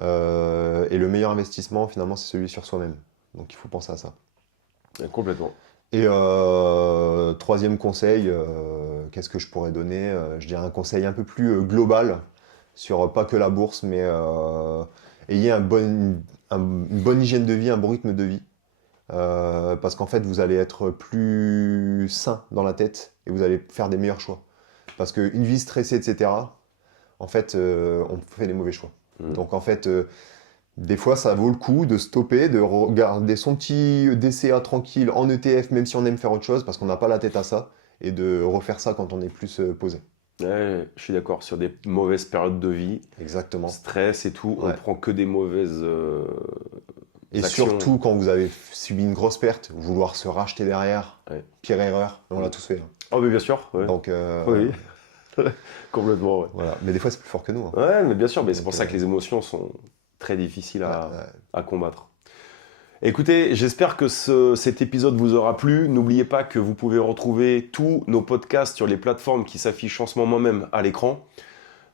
Et le meilleur investissement, finalement, c'est celui sur soi-même. Donc il faut penser à ça. Complètement. Et troisième conseil, qu'est-ce que je pourrais donner? Je dirais un conseil un peu plus global, sur pas que la bourse, mais ayez une bonne hygiène de vie, un bon rythme de vie. Parce qu'en fait, vous allez être plus sain dans la tête et vous allez faire des meilleurs choix. Parce qu'une vie stressée, etc., en fait, on fait des mauvais choix. Donc en fait, des fois, ça vaut le coup de stopper, de regarder son petit DCA tranquille en ETF, même si on aime faire autre chose, parce qu'on n'a pas la tête à ça, et de refaire ça quand on est plus posé. Ouais, je suis d'accord, sur des mauvaises périodes de vie, Exactement. stress et tout, on Ouais. prend que des mauvaises Et actions. surtout quand vous avez subi une grosse perte, vouloir se racheter derrière, Ouais. pire erreur, on l'a tous fait. Hein. Oh, mais bien sûr, ouais. Donc, Oui, complètement, ouais. voilà. Mais des fois, c'est plus fort que nous. Hein. Ouais, mais bien sûr, mais c'est pour Donc, ça que les émotions sont très difficiles Ouais. à combattre. Écoutez, j'espère que cet épisode vous aura plu. N'oubliez pas que vous pouvez retrouver tous nos podcasts sur les plateformes qui s'affichent en ce moment même à l'écran.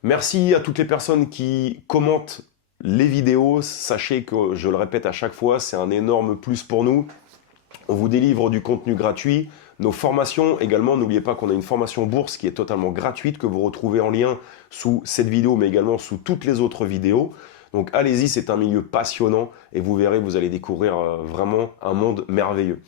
Merci à toutes les personnes qui commentent les vidéos. Sachez que, je le répète à chaque fois, c'est un énorme plus pour nous. On vous délivre du contenu gratuit. Nos formations également, n'oubliez pas qu'on a une formation bourse qui est totalement gratuite, que vous retrouvez en lien sous cette vidéo, mais également sous toutes les autres vidéos. Donc allez-y, c'est un milieu passionnant et vous verrez, vous allez découvrir vraiment un monde merveilleux.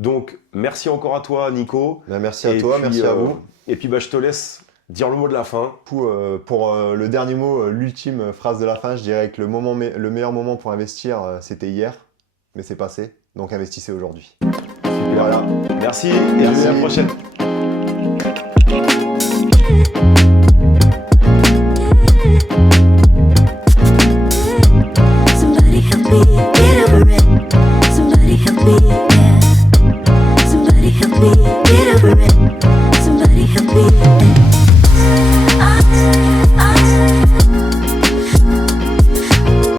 Donc merci encore à toi, Nico. Ben, merci à toi, merci à vous. Et puis je te laisse dire le mot de la fin. Pour le dernier mot, l'ultime phrase de la fin, je dirais que le meilleur moment pour investir, c'était hier, mais c'est passé. Donc investissez aujourd'hui. Super. Voilà. Merci et à la Merci. prochaine.